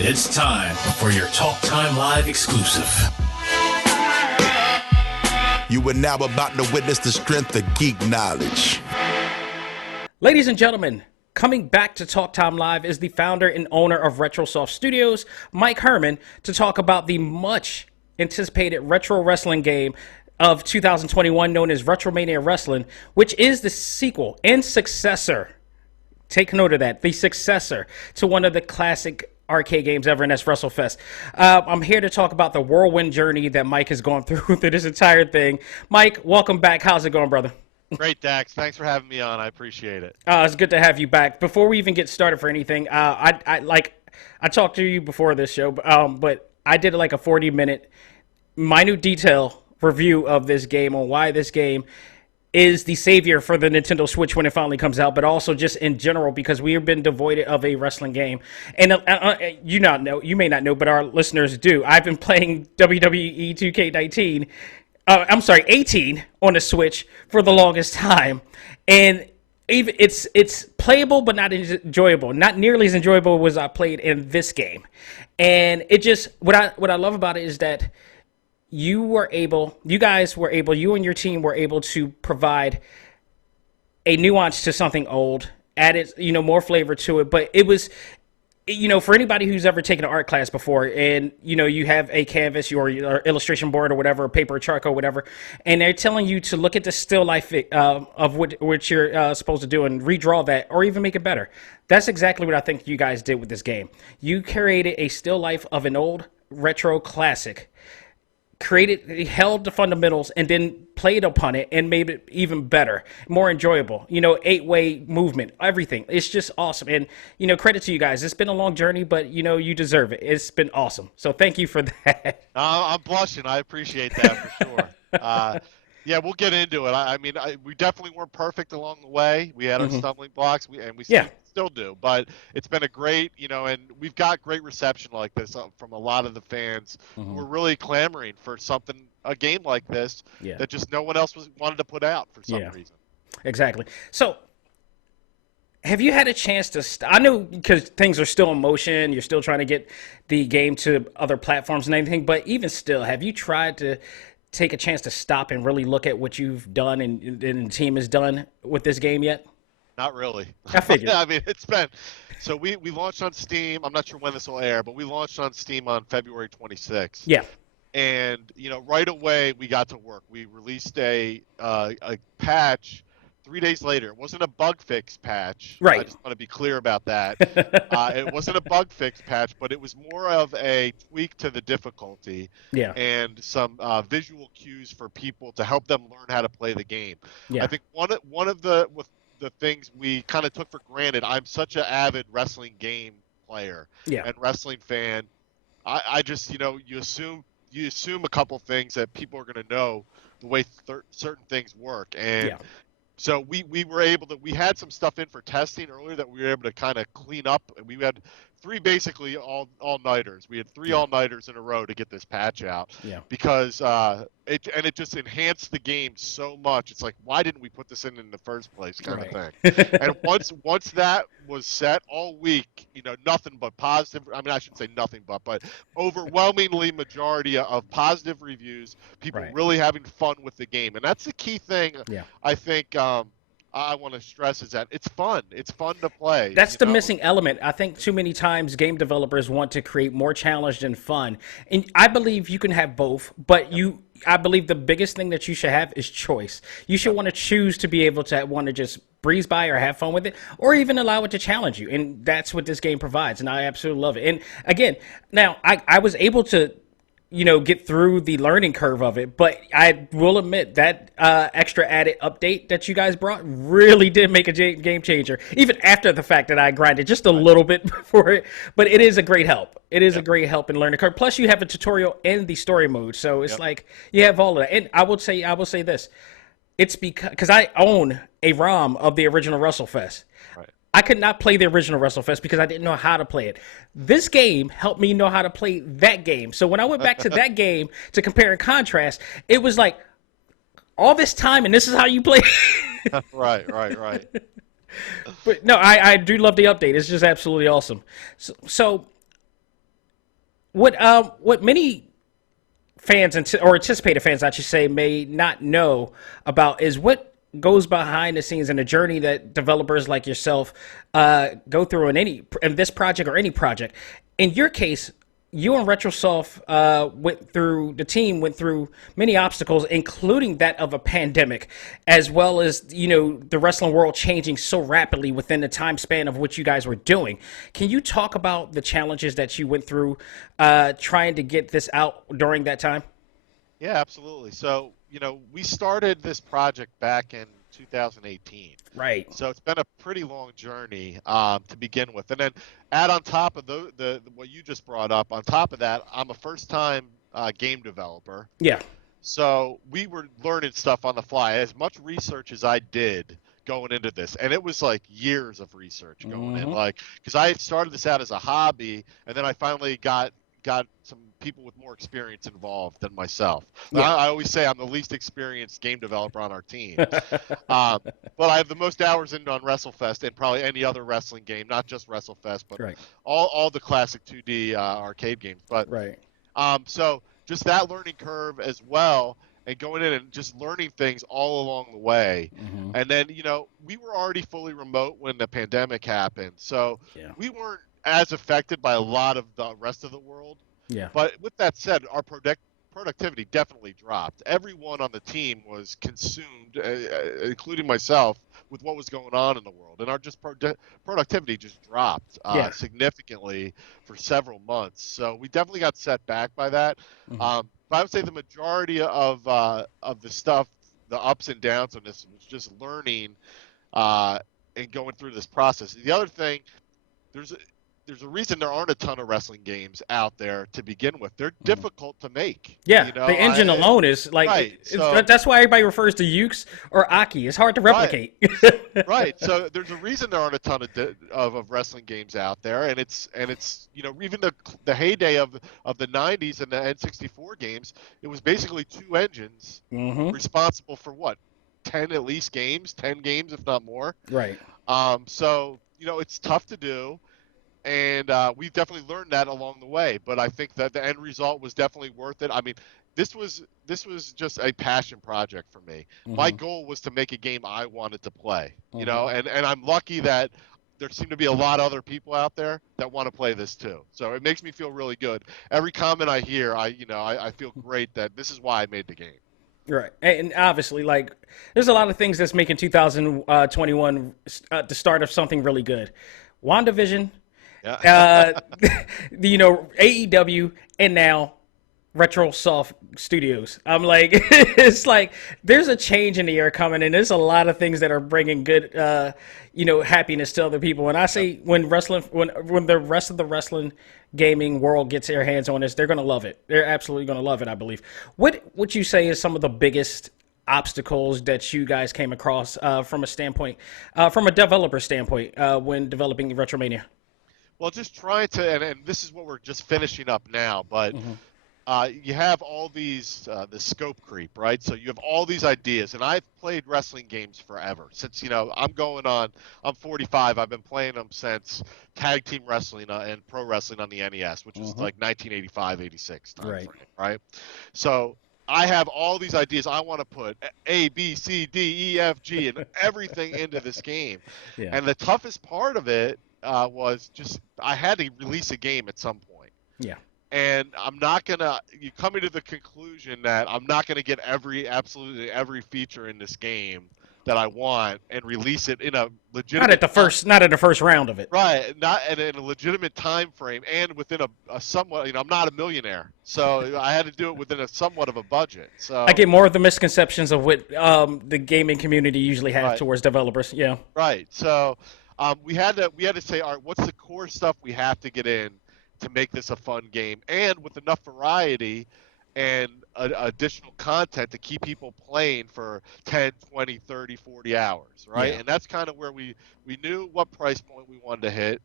It's time for your Talk Time Live exclusive. You are now about to witness the strength of geek knowledge. Ladies and gentlemen, coming back to Talk Time Live is the founder and owner of Retrosoft Studios, Mike Hermann, to talk about the much anticipated retro wrestling game of 2021 known as RETROMANIA WRESTLING, which is the sequel and successor. Take note of that. The successor to one of the classic arcade games ever, and that's WRESTLE FEST. I'm here to talk about the whirlwind journey that Mike has gone through this entire thing. Mike, welcome back. How's it going, brother? Great, Dax. Thanks for having me on. I appreciate it. It's good to have you back. Before we even get started for anything, I talked to you before this show, but I did like a 40-minute minute detail review of this game on why this game is the savior for the Nintendo Switch when it finally comes out, but also just in general because we have been devoid of a wrestling game. And you may not know, but our listeners do. I've been playing WWE 2K19, 18 on the Switch for the longest time, and even it's playable but not enjoyable, not nearly as enjoyable as I played in this game. And it just what I love about it is that you and your team were able to provide a nuance to something old, added, more flavor to it. But it was, for anybody who's ever taken an art class before and, you have a canvas or illustration board or whatever, paper or charcoal, whatever, and they're telling you to look at the still life of what you're supposed to do and redraw that or even make it better. That's exactly what I think you guys did with this game. You created a still life of an old retro classic, held the fundamentals, and then played upon it and made it even better, more enjoyable. 8-way movement, everything. It's just awesome. And, credit to you guys. It's been a long journey, but, you deserve it. It's been awesome. So thank you for that. I'm blushing. I appreciate that for sure. Yeah, we'll get into it. We definitely weren't perfect along the way. We had our stumbling blocks, we still do. But it's been a great, and we've got great reception like this from a lot of the fans who are really clamoring for a game like this that just no one else wanted to put out for some reason. Exactly. So, have you had a chance to? I know because things are still in motion. You're still trying to get the game to other platforms and everything. But even still, have you tried to take a chance to stop and really look at what you've done and the team has done with this game yet? Not really. I figured. It's been so we launched on Steam. I'm not sure when this will air, but we launched on Steam on February 26th. Yeah. And right away we got to work. We released a patch 3 days later. It wasn't a bug fix patch. Right. I just want to be clear about that. It wasn't a bug fix patch, but it was more of a tweak to the difficulty and some visual cues for people to help them learn how to play the game. Yeah. I think one of the things we kind of took for granted, I'm such an avid wrestling game player and wrestling fan. I just, you assume a couple things that people are going to know the way certain things work. And so we were able to, we had some stuff in for testing earlier that we were able to kind of clean up, and we had three basically all-nighters. We had three all-nighters in a row to get this patch out because it just enhanced the game so much. It's like, why didn't we put this in the first place kind of thing. And once that was set all week, nothing but positive. I shouldn't say nothing but overwhelmingly majority of positive reviews, people really having fun with the game. And that's the key thing I think I want to stress is that it's fun. It's fun to play. That's the missing element. I think too many times game developers want to create more challenge than fun. And I believe you can have both, but I believe the biggest thing that you should have is choice. You should want to choose to be able to want to just breeze by or have fun with it, or even allow it to challenge you. And that's what this game provides. And I absolutely love it. And again, now I was able to get through the learning curve of it. But I will admit that extra added update that you guys brought really did make a game changer, even after the fact that I grinded just a little bit for it. But it is a great help. It is a great help in learning curve. Plus, you have a tutorial and the story mode. So it's like you have all of that. And I will say this. It's because I own a ROM of the original WRESTLE FEST. Right. I could not play the original WRESTLE FEST because I didn't know how to play it. This game helped me know how to play that game. So when I went back to that game to compare and contrast, it was like all this time and this is how you play. Right. But no, I do love the update. It's just absolutely awesome. So what many fans or anticipated fans, I should say, may not know about is what goes behind the scenes and the journey that developers like yourself go through in this project or any project. In your case, you and Retrosoft the team went through many obstacles, including that of a pandemic, as well as, the wrestling world changing so rapidly within the time span of what you guys were doing. Can you talk about the challenges that you went through trying to get this out during that time? Yeah, absolutely. So, we started this project back in 2018. Right. So it's been a pretty long journey to begin with. And then add on top of the what you just brought up, on top of that, I'm a first-time game developer. Yeah. So we were learning stuff on the fly. As much research as I did going into this, and it was like years of research going in, because I had started this out as a hobby, and then I finally got some people with more experience involved than myself. Yeah. I always say I'm the least experienced game developer on our team. But I have the most hours in on WrestleFest and probably any other wrestling game, not just WrestleFest, but all the classic 2D arcade games. But so just that learning curve as well, and going in and just learning things all along the way. And then, we were already fully remote when the pandemic happened. So we weren't as affected by a lot of the rest of the world. Yeah. But with that said, our productivity definitely dropped. Everyone on the team was consumed, including myself, with what was going on in the world, and our productivity just dropped significantly for several months. So we definitely got set back by that. But I would say the majority of the stuff, the ups and downs on this, was just learning and going through this process. The other thing, there's a reason there aren't a ton of wrestling games out there to begin with. They're difficult to make. Yeah, the engine alone is like, that's why everybody refers to Ukes or Aki. It's hard to replicate. Right. So there's a reason there aren't a ton of wrestling games out there, and it's even the heyday of the 90s and the N64 games, it was basically two engines responsible for what, 10 at least games, 10 games if not more. Right. So it's tough to do. And we've definitely learned that along the way, but I think that the end result was definitely worth it. I mean, this was just a passion project for me. My goal was to make a game I wanted to play, and I'm lucky that there seem to be a lot of other people out there that want to play this too. So it makes me feel really good. Every comment I hear, I feel great that this is why I made the game. Right. And obviously, there's a lot of things that's making 2021 the start of something really good. WandaVision, AEW, and now Retrosoft Studios. I'm like, it's like there's a change in the air coming, and there's a lot of things that are bringing good, happiness to other people. And I say when the rest of the wrestling gaming world gets their hands on this, they're going to love it. They're absolutely going to love it, I believe. What would you say is some of the biggest obstacles that you guys came across from a developer standpoint, when developing Retromania? Well, just trying to, and this is what we're just finishing up now, but you have all these, the scope creep, right? So you have all these ideas, and I've played wrestling games forever. Since, I'm 45, I've been playing them since tag team wrestling and pro wrestling on the NES, which was like 1985, 86 time frame, right? So I have all these ideas. I want to put A, B, C, D, E, F, G, and everything into this game. Yeah. And the toughest part of it was just I had to release a game at some point. Yeah. And you're coming to the conclusion that I'm not going to get absolutely every feature in this game that I want and release it in a legitimate not at the first round of it. Right, not in a legitimate time frame and within a somewhat, I'm not a millionaire, so I had to do it within a somewhat of a budget. So I get more of the misconceptions of what the gaming community usually have towards developers. Yeah. Right. So we had to say, all right, what's the core stuff we have to get in to make this a fun game, and with enough variety and additional content to keep people playing for 10, 20, 30, 40 hours, right? Yeah. And that's kind of where we knew what price point we wanted to hit.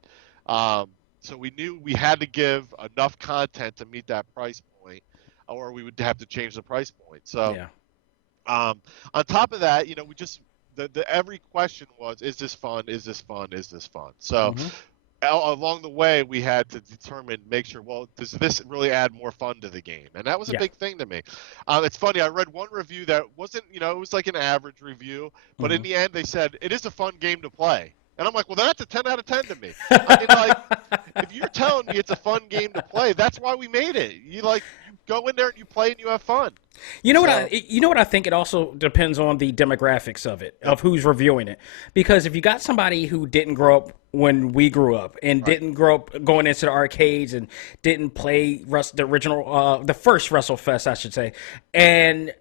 So we knew we had to give enough content to meet that price point, or we would have to change the price point. So on top of that, we just every question was, is this fun? Is this fun? Is this fun? So along the way, we had to make sure, well, does this really add more fun to the game? And that was a big thing to me. It's funny, I read one review that wasn't, it was like an average review, but in the end they said, it is a fun game to play. And I'm like, well, that's a 10 out of 10 to me. I mean, like, if you're telling me it's a fun game to play, that's why we made it. You go in there and you play and you have fun. You know what I think? It also depends on the demographics of it, of who's reviewing it. Because if you got somebody who didn't grow up when we grew up and didn't grow up going into the arcades and didn't play the original, the first Wrestle Fest, I should say, and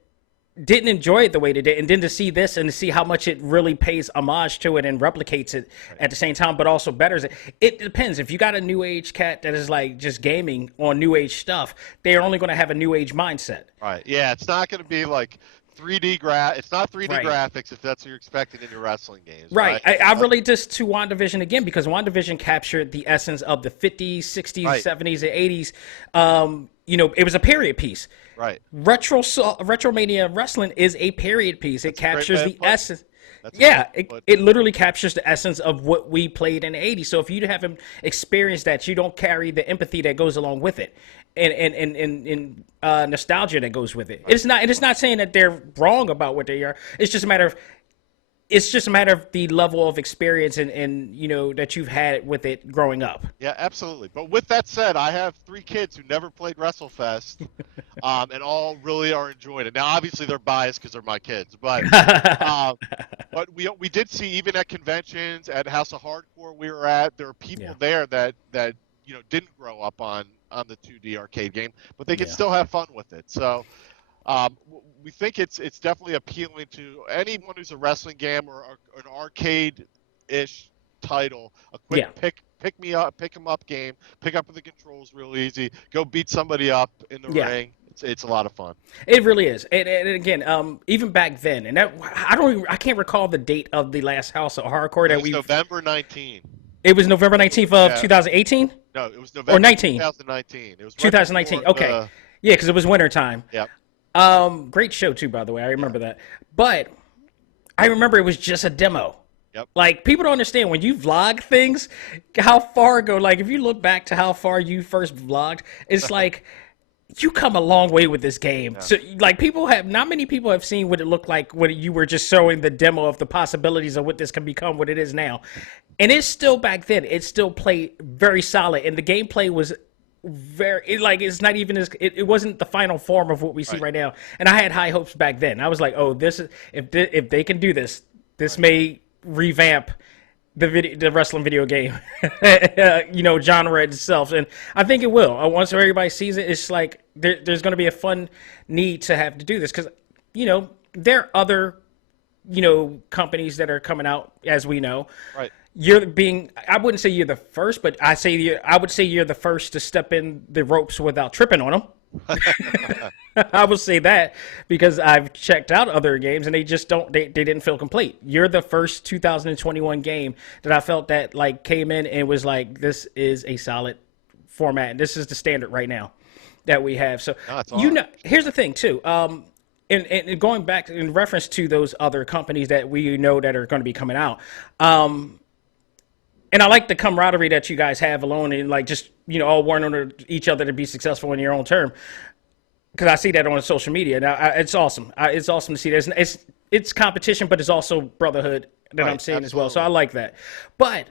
didn't enjoy it the way they did, and then to see this and to see how much it really pays homage to it and replicates it at the same time, but also betters it. It depends. If you got a new age cat that is like just gaming on new age stuff, they're only going to have a new age mindset. Right. Yeah. It's not going to be like 3D It's not 3D graphics if that's what you're expecting in your wrestling games. Right. I relate this to WandaVision again because WandaVision captured the essence of the 50s, 60s, 70s, and 80s. It was a period piece. Right. RETROMANIA Wrestling is a period piece. It captures the essence. It literally captures the essence of what we played in the 80s. So if you haven't experienced that, you don't carry the empathy that goes along with it and nostalgia that goes with it. It's not saying that they're wrong about what they are. It's just a matter of the level of experience and that you've had with it growing up. Yeah, absolutely. But with that said, I have 3 kids who never played WrestleFest, and all really are enjoying it. Now, obviously, they're biased because they're my kids, but we did see, even at conventions, at House of Hardcore we were at, there were people there that didn't grow up on the 2D arcade game, but they could still have fun with it. So we think it's definitely appealing to anyone who's a wrestling game or an arcade-ish title. A quick pick 'em up game. Pick up the controls real easy. Go beat somebody up in the ring. It's a lot of fun. It really is. And again, even back then, and I can't recall the date of the last House of Hardcore that we. November 19. It was November 19th of 2018. No, it was November 2019. It was 2019. Okay. Yeah, because it was winter time. Yep. Great show too, by the way. I remember that. But I remember it was just a demo. Yep. Like, people don't understand when you vlog things, how far ago. Like, if you look back to how far you first vlogged, it's like you come a long way with this game. Yeah. So, like, not many people have seen what it looked like when you were just showing the demo of the possibilities of what this can become, what it is now. And it's still back then. It still played very solid, and the gameplay was it's not even it wasn't the final form of what we see right now. And I had high hopes back then. I was like, oh, this is if they can do this may revamp the wrestling video game genre itself. And I think it will. Once everybody sees it, it's like there's going to be a fun need to have to do this because there are other companies that are coming out, as we know. Right. I wouldn't say you're the first, but I would say you're the first to step in the ropes without tripping on them. I will say that because I've checked out other games and they didn't feel complete. You're the first 2021 game that I felt that like came in and was like, this is a solid format. And this is the standard right now that we have. So, here's the thing too. And going back in reference to those other companies that we know that are going to be coming out, and I like the camaraderie that you guys have alone and like just, all warring on each other to be successful in your own term. Because I see that on social media. Now, it's awesome. It's awesome to see that. It's competition, but it's also brotherhood that I'm seeing as well. So I like that. But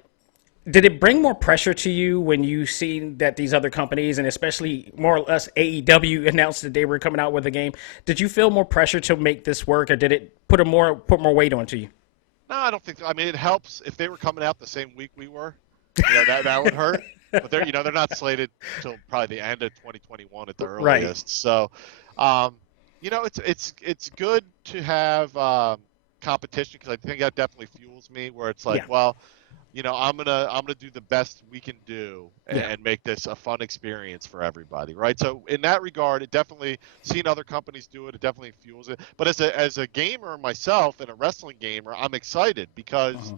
did it bring more pressure to you when you seen that these other companies, and especially more or less AEW, announced that they were coming out with a game? Did you feel more pressure to make this work, or did it put more weight onto you? No, I don't think so. I mean, it helps if they were coming out the same week we were. That would hurt. But they're not slated until probably the end of 2021 at the earliest. Right. So, it's good to have competition because I think that definitely fuels me. Where it's like, well, I'm gonna do the best we can do and make this a fun experience for everybody, right? So in that regard, it definitely seeing other companies do it, it definitely fuels it. But as a gamer myself and a wrestling gamer, I'm excited because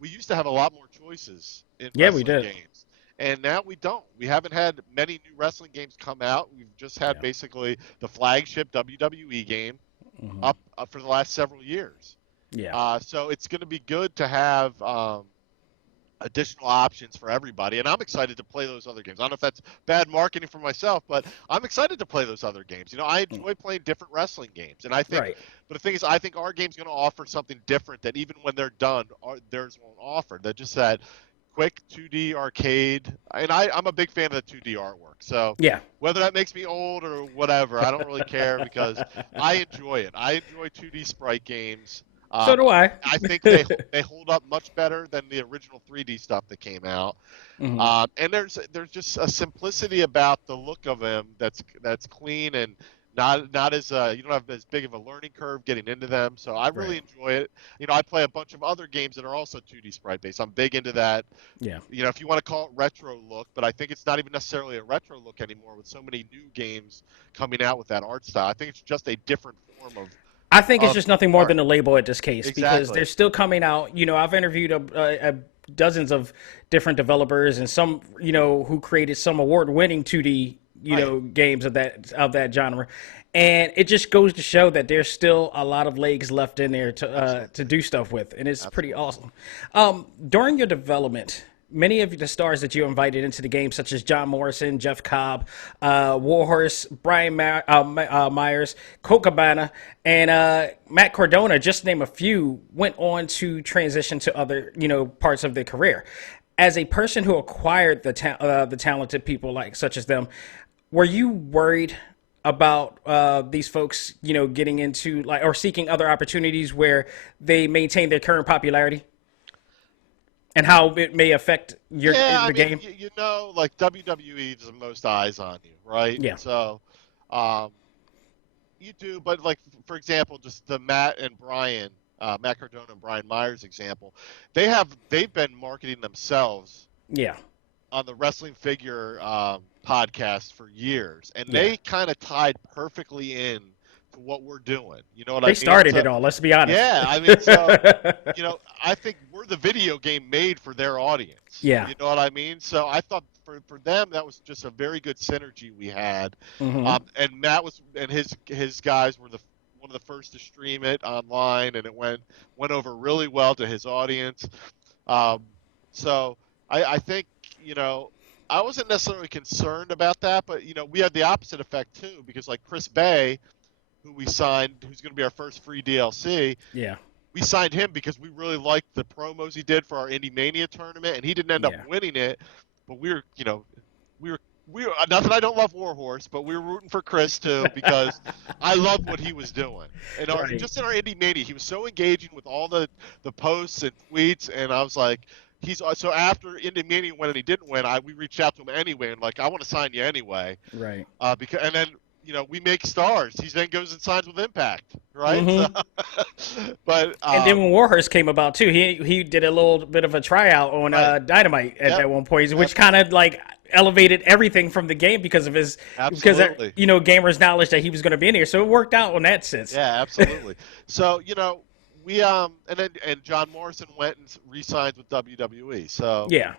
we used to have a lot more choices in wrestling games. And now we don't. We haven't had many new wrestling games come out. We've just had basically the flagship WWE game up for the last several years. Yeah. So it's going to be good to have additional options for everybody, and I'm excited to play those other games. I don't know if that's bad marketing for myself, but I'm excited to play those other games. I enjoy playing different wrestling games, and I think, Right. but the thing is, I think our game's going to offer something different that even when they're done, theirs won't offer. That just that quick 2D arcade, and I'm a big fan of the 2D artwork. So Yeah. whether that makes me old or whatever, I don't really care because I enjoy it. I enjoy 2D sprite games. So do I. I think they hold up much better than the original 3D stuff that came out. And there's just a simplicity about the look of them that's clean and not as you don't have as big of a learning curve getting into them. So I really enjoy it. I play a bunch of other games that are also 2D sprite based. I'm big into that. Yeah. If you want to call it retro look, but I think it's not even necessarily a retro look anymore with so many new games coming out with that art style. I think it's just a different form of. I think it's just nothing more than a label at this case because Exactly. they're still coming out. I've interviewed dozens of different developers and some, who created some award-winning 2D, games of that genre, and it just goes to show that there's still a lot of legs left in there to do stuff with, and it's pretty awesome. During your development, many of the stars that you invited into the game, such as John Morrison, Jeff Cobb, Warhorse, Brian Myers, Colt Cabana, and Matt Cardona, just to name a few, went on to transition to other, parts of their career. As a person who acquired the talented people such as them, were you worried about these folks, getting into or seeking other opportunities where they maintain their current popularity? And how it may affect the game. Like WWE is the most eyes on you, right? Yeah. So, you do, but like for example, just the Matt Cardona and Brian Myers example, they've been marketing themselves. Yeah. On the Wrestling Figure podcast for years, and they kind of tied perfectly in to what we're doing. You know what I mean? They started it all. Let's be honest. Yeah, I mean, so I think we're the video game made for their audience. Yeah. You know what I mean? So I thought for them that was just a very good synergy we had. And Matt and his guys were one of the first to stream it online, and it went over really well to his audience. So I think, I wasn't necessarily concerned about that, but, we had the opposite effect too, because like Chris Bay, who we signed, who's going to be our first free DLC. Yeah. We signed him because we really liked the promos he did for our Indie Mania tournament, and he didn't end up winning it, but we were not that I don't love Warhorse, but we were rooting for Chris too because I loved what he was doing. And just in our Indie Mania, he was so engaging with all the posts and tweets, and I was like, so after Indie Mania went and he didn't win, we reached out to him anyway and like, I want to sign you anyway. Right. And then we make stars. He then goes and signs with Impact, right? But and then when Warhorse came about too, he did a little bit of a tryout on Dynamite at that one point, which kind of like elevated everything from the game because of his gamers' knowledge that he was going to be in here. So it worked out in that sense. Yeah, absolutely. So we and John Morrison went and re-signed with WWE. So yeah,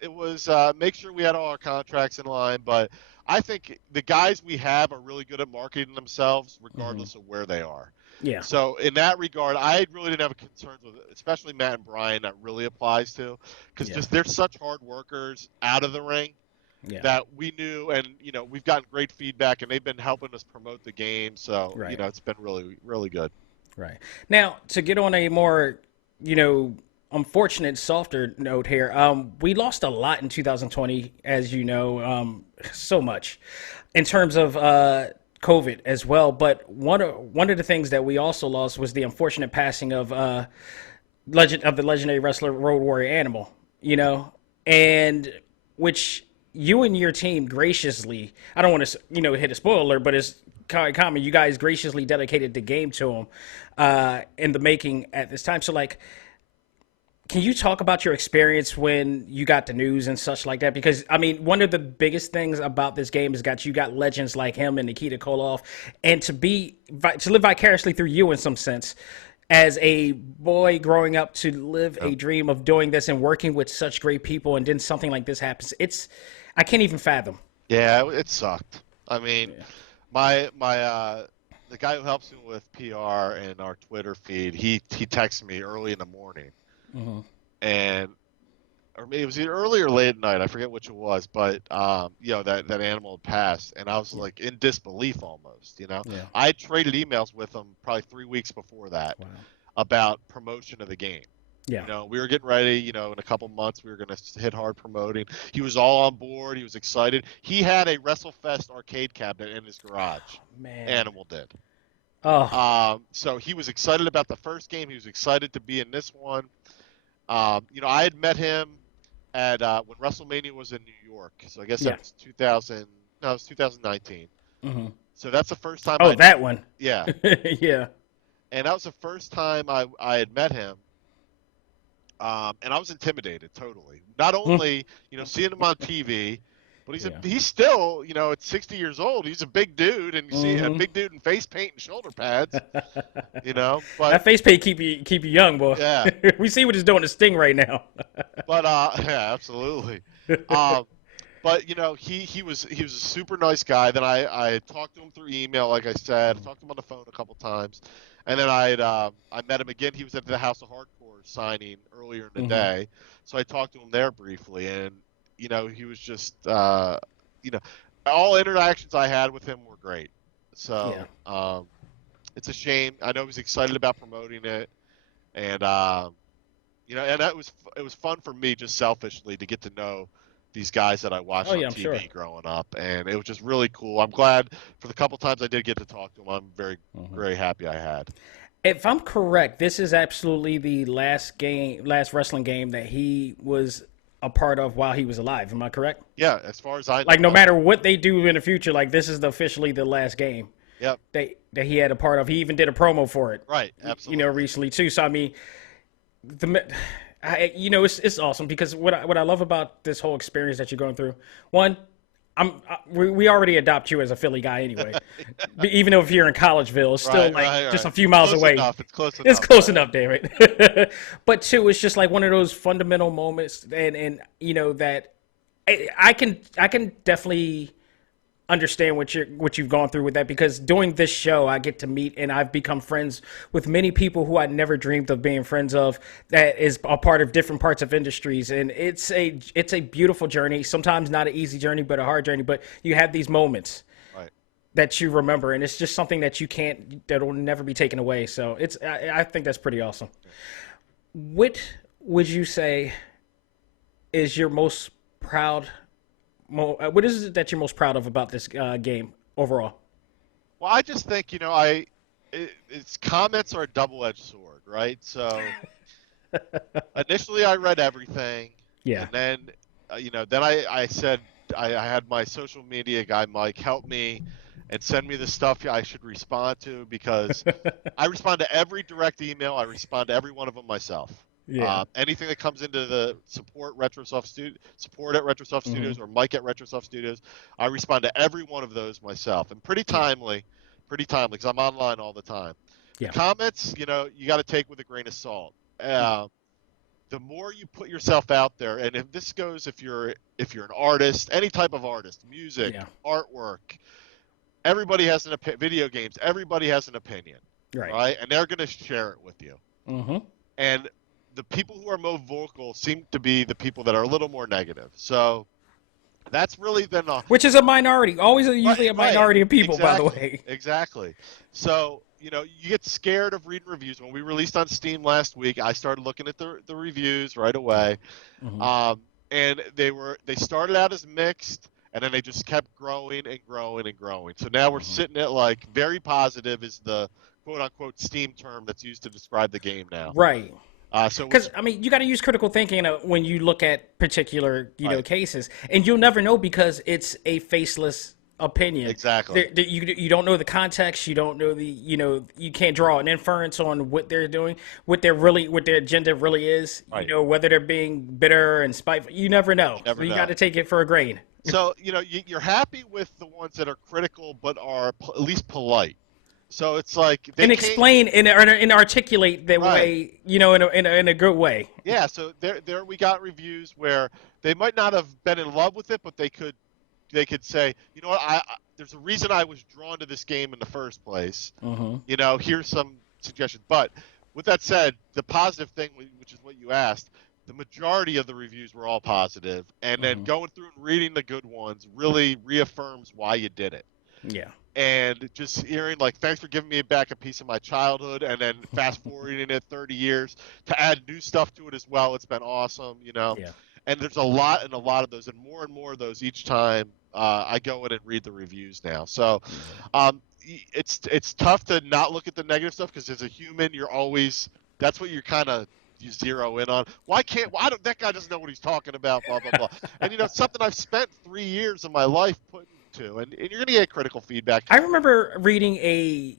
it was make sure we had all our contracts in line, but I think the guys we have are really good at marketing themselves regardless of where they are. Yeah. So in that regard, I really didn't have concerns with it, especially Matt and Brian. That really applies to because just they're such hard workers out of the ring that we knew, and we've gotten great feedback, and they've been helping us promote the game. So it's been really, really good. Right. Now to get on a more unfortunate, softer note here. We lost a lot in 2020, as you know, so much in terms of COVID as well. But one of the things that we also lost was the unfortunate passing of the legendary wrestler Road Warrior Animal. And which you and your team graciously, I don't want to hit a spoiler, but it's common. You guys graciously dedicated the game to him in the making at this time. So like, can you talk about your experience when you got the news and such like that? Because, I mean, one of the biggest things about this game is you got legends like him and Nikita Koloff, and to live vicariously through you in some sense, as a boy growing up, to live a dream of doing this and working with such great people, and then something like this happens. I can't even fathom. Yeah, it sucked. I mean, the guy who helps me with PR and our Twitter feed, he texted me early in the morning. and or maybe it was either early or late at night. I forget which it was, but that animal had passed, and I was like in disbelief almost. I had traded emails with him probably 3 weeks before that about promotion of the game. Yeah. We were getting ready. In a couple months we were going to hit hard promoting. He was all on board. He was excited. He had a WRESTLE FEST arcade cabinet in his garage. Oh, man. Animal did. Oh. So he was excited about the first game. He was excited to be in this one. I had met him at when WrestleMania was in New York. So I guess that was 2000. No, it was 2019. Mm-hmm. So that's the first time. Oh, that one. Yeah. Yeah. And that was the first time I had met him. And I was intimidated totally. Not only seeing him on TV, but he's still at 60 years old. He's a big dude, and you see a big dude in face paint and shoulder pads. But that face paint keep you young, boy. Yeah. We see what he's doing to Sting right now. But yeah, absolutely. But he was a super nice guy. Then I talked to him through email, like I said. I talked to him on the phone a couple times, and then I met him again. He was at the House of Hardcore signing earlier in the day, so I talked to him there briefly, and he was just all interactions I had with him were great. So it's a shame. I know he was excited about promoting it, and and it was fun for me just selfishly to get to know these guys that I watched on TV growing up, and it was just really cool. I'm glad for the couple times I did get to talk to him. I'm very very happy I had. If I'm correct, this is absolutely the last wrestling game that he was a part of while he was alive. Am I correct? Yeah, as far as I know. Like, no matter what they do in the future, like, this is officially the last game. Yep. That he had a part of. He even did a promo for it. Right, absolutely. Recently too. So I mean, it's awesome because what I love about this whole experience that you're going through. One, we already adopt you as a Philly guy anyway. Even if you're in Collegeville, it's still just a few miles away. It's close enough. It's close enough, damn it. But two, it's just like one of those fundamental moments, and that I can definitely understand what you've gone through with that, because doing this show I get to meet and I've become friends with many people who I never dreamed of being friends of, that is a part of different parts of industries, and it's a beautiful journey, sometimes not an easy journey but a hard journey, but you have these moments that you remember, and it's just something that'll never be taken away. So I think that's pretty awesome. What would you say is your most proud what is it that you're most proud of about this game overall? Well, I just think its comments are a double-edged sword, right? So initially I read everything, and then then I said I had my social media guy Mike help me and send me the stuff I should respond to, because I respond to every direct email. I respond to every one of them myself. Yeah. Anything that comes into the support at Retrosoft Studios or Mike at Retrosoft Studios, I respond to every one of those myself, and pretty timely because I'm online all the time. The comments, you got to take with a grain of salt. The more you put yourself out there, and if this goes, if you're an artist, any type of artist, music, artwork, everybody has an opinion. Video games, everybody has an opinion, right? And they're going to share it with you. And the people who are more vocal seem to be the people that are a little more negative. So that's really which is a minority, always usually a minority of people, by the way. Exactly. So, you get scared of reading reviews. When we released on Steam last week, I started looking at the reviews right away. And they started out as mixed, and then they just kept growing and growing and growing. So now we're sitting at like very positive is the quote unquote Steam term that's used to describe the game now. Right. Because you got to use critical thinking when you look at particular cases, and you'll never know because it's a faceless opinion. Exactly. You don't know the context. You don't know you can't draw an inference on what they're doing, what their agenda really is. Whether they're being bitter and spiteful. You never know. You got to take it for a grain. So you're happy with the ones that are critical but are at least polite. So it's like explain and articulate the way, in a good way. Yeah. So there we got reviews where they might not have been in love with it, but they could say, there's a reason I was drawn to this game in the first place. Here's some suggestions. But with that said, the positive thing, which is what you asked, the majority of the reviews were all positive, and then going through and reading the good ones really reaffirms why you did it. Yeah. And just hearing like, thanks for giving me back a piece of my childhood, and then fast forwarding it 30 years to add new stuff to it as well. It's been awesome, you know. Yeah. And there's a lot of those, and more of those each time I go in and read the reviews now. So it's tough to not look at the negative stuff, because as a human, you're always, that's what you're kind of, you zero in on. Why don't that guy doesn't know what he's talking about, blah blah blah. And you know, something I've spent 3 years of my life putting to, and you're gonna get critical feedback. I remember reading a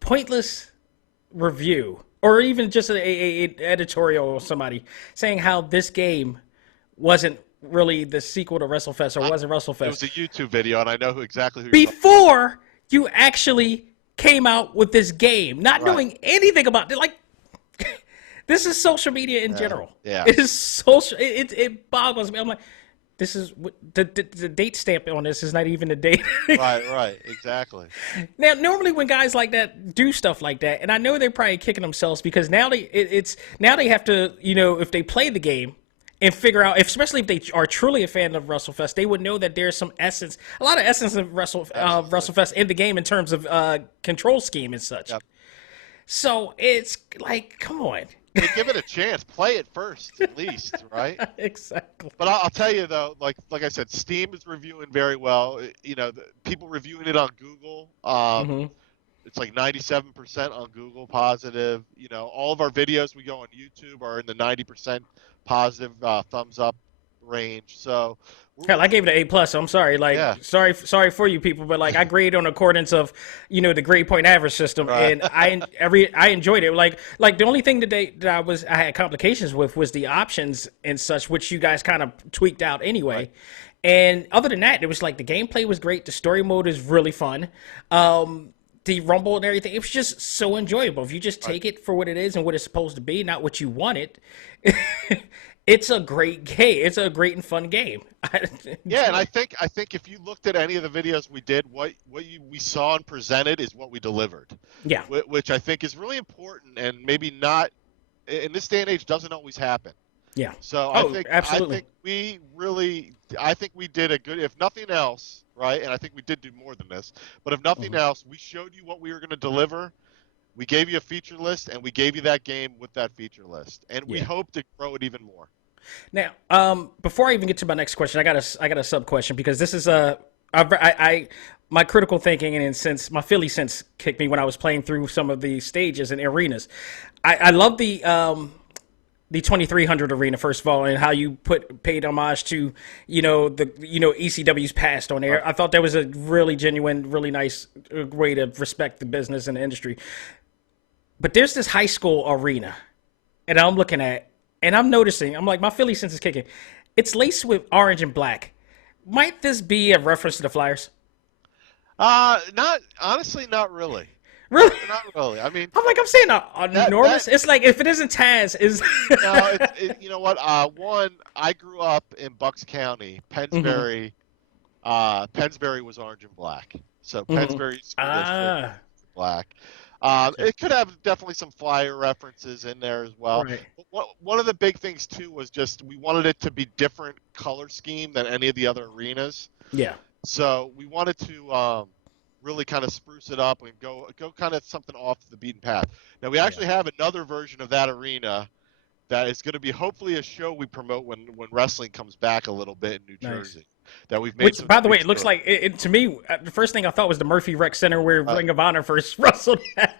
pointless review, or even just a editorial or somebody saying how this game wasn't really the sequel to WrestleFest, or wasn't WrestleFest. It was a YouTube video, and I know exactly who. Before you actually came out with this game, not knowing anything about it, like this is social media in general. Yeah, it is social. It boggles me. I'm like, this is the date stamp on this is not even the date. Right, exactly. Now, normally when guys like that do stuff like that, and I know they're probably kicking themselves because now they have to, you know, if they play the game and figure out, especially if they are truly a fan of WrestleFest, they would know that there's some essence, a lot of essence of WrestleFest in the game in terms of control scheme and such. Yep. So it's like, come on. Hey, give it a chance. Play it first, at least, right? Exactly. But I'll tell you though, like I said, Steam is reviewing very well. You know, people reviewing it on Google. It's like 97% on Google positive. You know, all of our videos we go on YouTube are in the 90% positive thumbs up range. So hell, I gave it an A+. So I'm sorry, like, sorry for you people, but like I grade on accordance of, you know, the grade point average system, and I enjoyed it. Like the only thing today that I had complications with was the options and such, which you guys kind of tweaked out anyway. Right. And other than that, it was like the gameplay was great. The story mode is really fun. The rumble and everything, it was just so enjoyable. If you just take it for what it is and what it's supposed to be, not what you want it. It's a great game. It's a great and fun game. Yeah, and I think if you looked at any of the videos we did, what we saw and presented is what we delivered. Yeah. Which I think is really important, and maybe not in this day and age doesn't always happen. Yeah. So absolutely. I think we did a good, if nothing else, right? And I think we did do more than this, but if nothing else, we showed you what we were going to deliver. We gave you a feature list, and we gave you that game with that feature list, and we hope to grow it even more. Now, before I even get to my next question, I got a sub question, because this is my critical thinking, and since my Philly sense kicked me when I was playing through some of the stages and arenas. I love the 2300 arena, first of all, and how you paid homage to, ECW's past on there. I thought that was a really genuine, really nice way to respect the business and the industry. But there's this high school arena, and I'm looking at, and I'm noticing, I'm like, my Philly sense is kicking. It's laced with orange and black. Might this be a reference to the Flyers? Honestly, not really. Really? Not really. I mean, I'm saying enormous. It's like, if it isn't Taz, is no. You know what? One, I grew up in Bucks County, Pennsbury. Pennsbury was orange and black, so Pennsbury school district black. It could have definitely some Flyer references in there as well. Right. But one of the big things too was just we wanted it to be different color scheme than any of the other arenas. Yeah. So we wanted to really kind of spruce it up and go kind of something off the beaten path. Now we actually have another version of that arena that is going to be hopefully a show we promote when wrestling comes back a little bit in New Jersey. That we've made. Which, by the way, it looks like it to me. The first thing I thought was the Murphy Rec Center where Ring of Honor first wrestled. I'm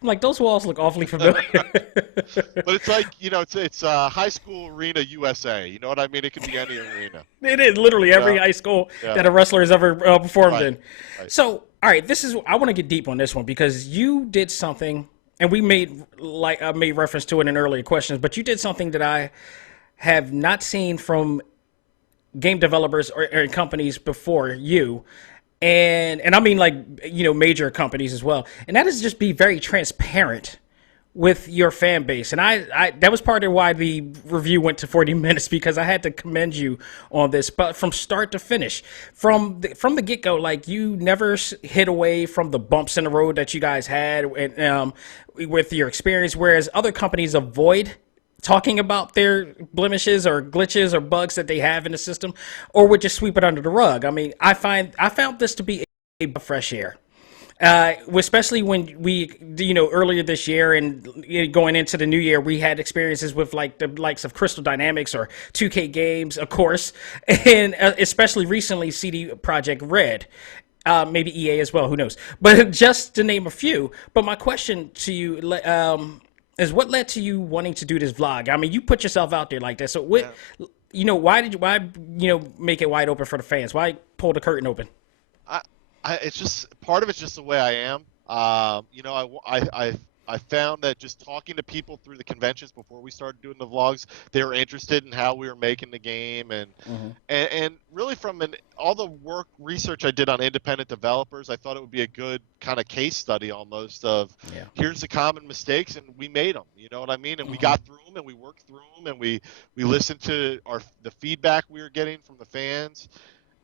like, those walls look awfully familiar. But it's like, it's a high school arena USA. You know what I mean? It could be any arena. It is literally every high school that a wrestler has ever performed in. Right. So, all right, I want to get deep on this one, because you did something, and I made reference to it in earlier questions, but you did something that I have not seen from game developers or companies before you, and I mean, like, major companies as well, and that is just be very transparent with your fan base. And I that was part of why the review went to 40 minutes, because I had to commend you on this. But from start to finish, from the get-go, like, you never hid away from the bumps in the road that you guys had, and with your experience, whereas other companies avoid talking about their blemishes or glitches or bugs that they have in the system, or would just sweep it under the rug. I mean, I found this to be a fresh air. Especially when we, earlier this year and going into the new year, we had experiences with like the likes of Crystal Dynamics or 2K Games, of course, and especially recently CD Projekt Red. Maybe EA as well, who knows? But just to name a few. But my question to you is, what led to you wanting to do this vlog? I mean, you put yourself out there like that. So what, why make it wide open for the fans? Why pull the curtain open? It's just part of it's just the way I am. I found that just talking to people through the conventions before we started doing the vlogs, they were interested in how we were making the game, and really from all the research I did on independent developers, I thought it would be a good kind of case study almost of here's the common mistakes and we made them. You know what I mean? And we got through them and we worked through them and we listened to the feedback we were getting from the fans.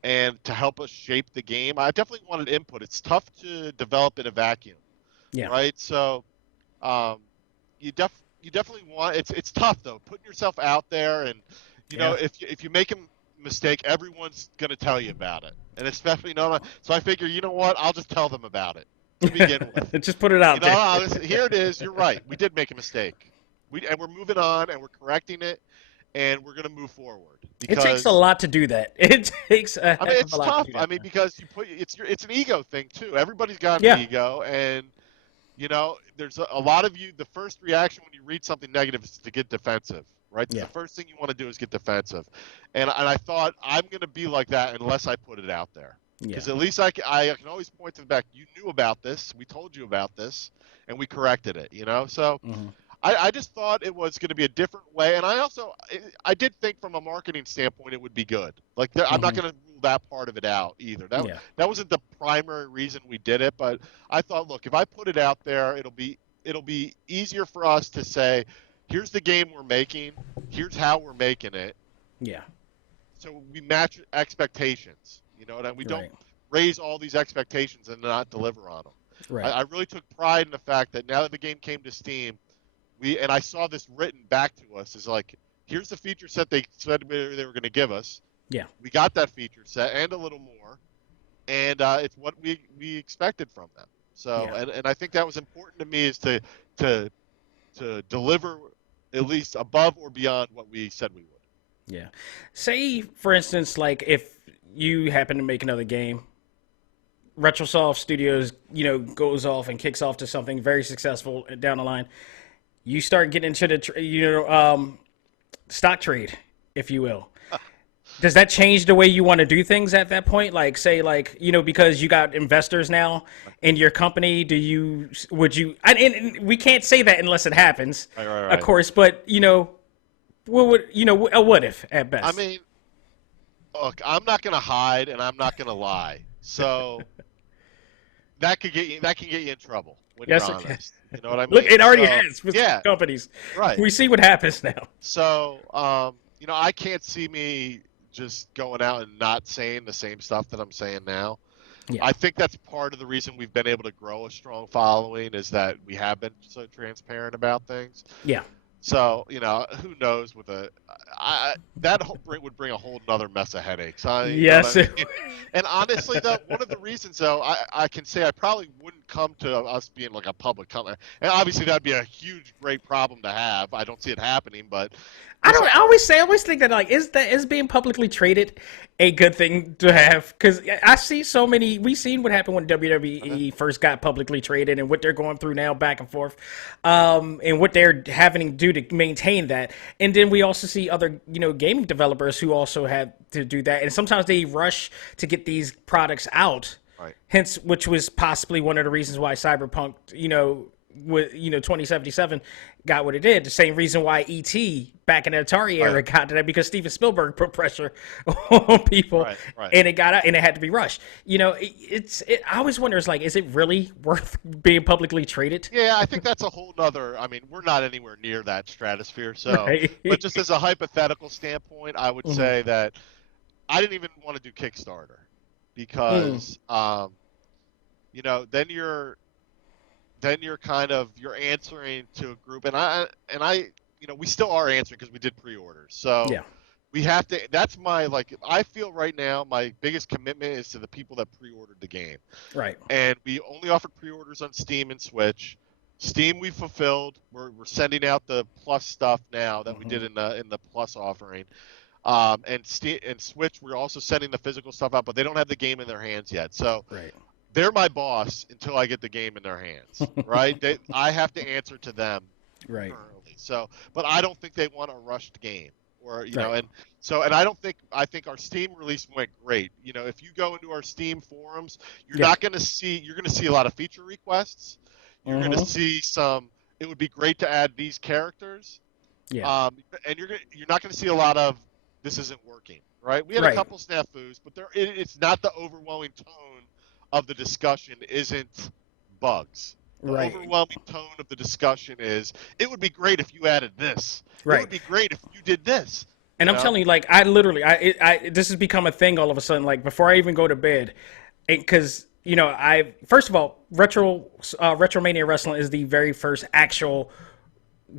And to help us shape the game, I definitely wanted input. It's tough to develop in a vacuum, right? So, you definitely want. It's tough though, putting yourself out there, and if you make a mistake, everyone's gonna tell you about it, and especially So I figure, you know what? I'll just tell them about it to begin with. Just put it out there. Here it is. You're right. We did make a mistake. And we're moving on, and we're correcting it, and we're gonna move forward. It takes a lot to do that. It takes a it's tough. I mean, because it's an ego thing too. Everybody's got an ego, and there's a lot of you. The first reaction when you read something negative is to get defensive, right? The first thing you want to do is get defensive, and I thought I'm going to be like that unless I put it out there, because at least I can always point to the back. You knew about this. We told you about this, and we corrected it. So. I just thought it was going to be a different way, and I did think from a marketing standpoint it would be good. Like I'm not going to rule that part of it out either. That wasn't the primary reason we did it, but I thought, look, if I put it out there, it'll be easier for us to say, here's the game we're making, here's how we're making it. Yeah. So we match expectations. We don't raise all these expectations and not deliver on them. Right. I really took pride in the fact that now that the game came to Steam. And I saw this written back to us is like, here's the feature set they said they were going to give us. Yeah. We got that feature set and a little more, and it's what we expected from them. So, and I think that was important to me, is to deliver at least above or beyond what we said we would. Yeah. Say, for instance, like if you happen to make another game, Retrosoft Studios, goes off and kicks off to something very successful down the line. You start getting into the stock trade, if you will. Does that change the way you want to do things at that point? Like, say, because you got investors now in your company, would you? And we can't say that unless it happens, right. Of course. But what if at best? I mean, look, I'm not going to hide and I'm not going to lie. So that can get you in trouble. When you're honest. You know what I mean? Look, it already has with companies. Right. We see what happens now. So, I can't see me just going out and not saying the same stuff that I'm saying now. Yeah. I think that's part of the reason we've been able to grow a strong following, is that we have been so transparent about things. Yeah. So, who knows with that would bring a whole nother mess of headaches. Yes. And honestly, though, one of the reasons, though, I can say I probably wouldn't come to us being like a public company. And obviously that'd be a huge, great problem to have. I don't see it happening, but I always think that, like, is being publicly traded a good thing to have? Because I see so many. We've seen what happened when WWE first got publicly traded, and what they're going through now, back and forth, and what they're having to do to maintain that. And then we also see other, gaming developers who also have to do that, and sometimes they rush to get these products out. Right. Hence, which was possibly one of the reasons why Cyberpunk, 2077 got what it did. The same reason why E.T. back in the Atari era got to that because Steven Spielberg put pressure on people, and it got out and it had to be rushed. You know, I always wonder, it's like, is it really worth being publicly traded? Yeah, I think that's a whole nother. I mean, we're not anywhere near that stratosphere. So, but just as a hypothetical standpoint, I would say that I didn't even want to do Kickstarter because, you know, then you're you're answering to a group, and I, you know, we still are answering because we did pre-orders. So we have to. That's my, like, I feel right now my biggest commitment is to the people that pre-ordered the game. Right. And we only offered pre-orders on Steam and Switch. Steam we fulfilled. We're sending out the Plus stuff now that we did in the Plus offering. And Switch, we're also sending the physical stuff out, but they don't have the game in their hands yet. So they're my boss until I get the game in their hands, right? I have to answer to them currently. So, but I don't think they want a rushed game, or you know, and I think our Steam release went great. You know, if you go into our Steam forums, you're not going to see. You're going to see a lot of feature requests. You're going to see some. It would be great to add these characters. Yeah. And you're not going to see a lot of this isn't working, right? We had a couple snafus, but it's not the overwhelming tone of the discussion isn't bugs. The overwhelming tone of the discussion is, it would be great if you added this. It would be great if you did this. And I'm telling you, like, I literally, this has become a thing all of a sudden, like, before I even go to bed. Because, you know, first of all, RETROMANIA Wrestling is the very first actual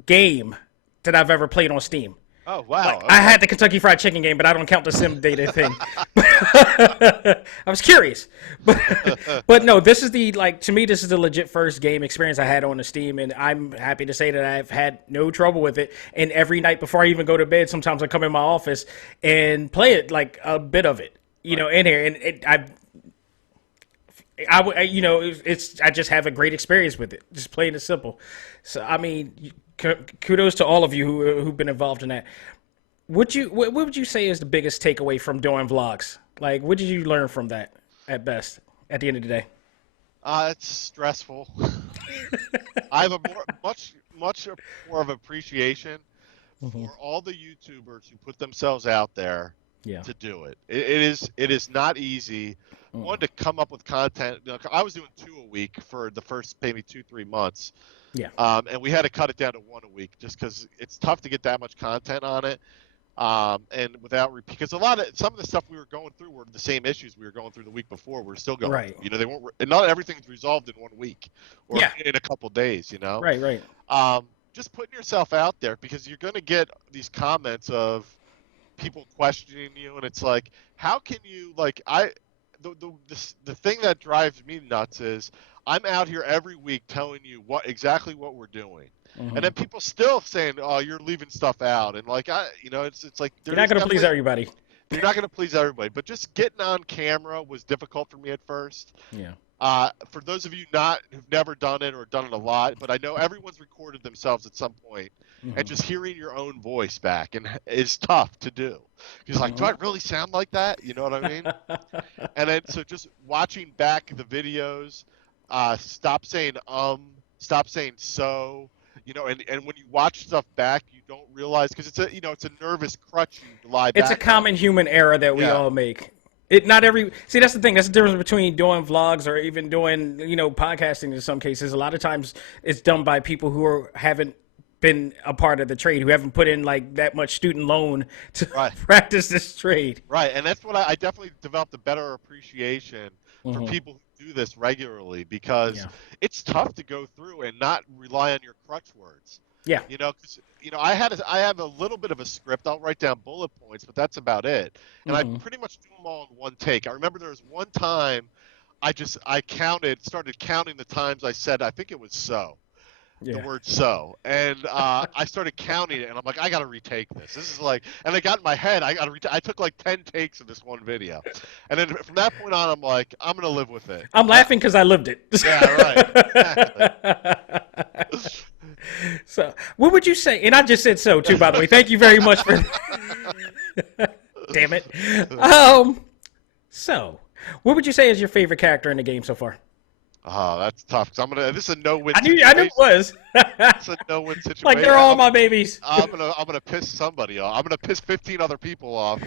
game that I've ever played on Steam. Oh, wow. Like, I had the Kentucky Fried Chicken game, but I don't count the Sim Data thing. I was curious. But no, this is to me, this is the legit first game experience I had on the Steam, and I'm happy to say that I've had no trouble with it. And every night before I even go to bed, sometimes I come in my office and play it, like a bit of it, you know, in here. And I just have a great experience with it, just plain and simple. So, I mean, kudos to all of you who've been involved in that. What would you say is the biggest takeaway from doing vlogs? Like, what did you learn from that at the end of the day? It's stressful. I have a much more of appreciation for all the YouTubers who put themselves out there to do it. It is not easy. One, to come up with content. You know, I was doing 2 a week for the first maybe 2-3 months. Yeah. And we had to cut it down to 1 a week just because it's tough to get that much content on it. And without because some of the stuff we were going through were the same issues we were going through the week before. We're still going through. You know, they weren't, and not everything's resolved in 1 week or in a couple days. You know. Right. Just putting yourself out there, because you're going to get these comments of people questioning you, and it's like, how can you the thing that drives me nuts is I'm out here every week telling you exactly what we're doing, and then people still saying, "Oh, you're leaving stuff out," and it's like you're not going to please everybody. You're not going to please everybody, but just getting on camera was difficult for me at first. Yeah. For those of you who've never done it or done it a lot, but I know everyone's recorded themselves at some point, and just hearing your own voice back is tough to do. Because like, do I really sound like that? You know what I mean? And then so just watching back the videos, stop saying stop saying so. You know, and when you watch stuff back, you don't realize, because it's a nervous crutch you lie back. It's a common human error that we all make. See, that's the thing. That's the difference between doing vlogs or even doing, podcasting in some cases. A lot of times it's done by people who haven't been a part of the trade, who haven't put in like that much student loan to practice this trade. Right, and that's what I definitely developed a better appreciation for people who do this regularly, because it's tough to go through and not rely on your crutch words. Yeah. Because I have a little bit of a script. I'll write down bullet points, but that's about it. And I pretty much do them all in one take. I remember there was one time I started counting the times I said, I think it was so. Yeah. The word so, and I started counting it, and I'm like, I gotta retake this. This is like, and I got in my head, I took like 10 takes of this one video, and then from that point on, I'm like, I'm gonna live with it. I'm laughing because I lived it. Yeah, right. So, what would you say? And I just said so too, by the way. Thank you very much for. Damn it. So, what would you say is your favorite character in the game so far? Oh, that's tough. Cause this is a no-win I situation. knew it was. It's a no-win situation. Like they're all my babies. I'm gonna piss somebody off. I'm gonna piss 15 other people off.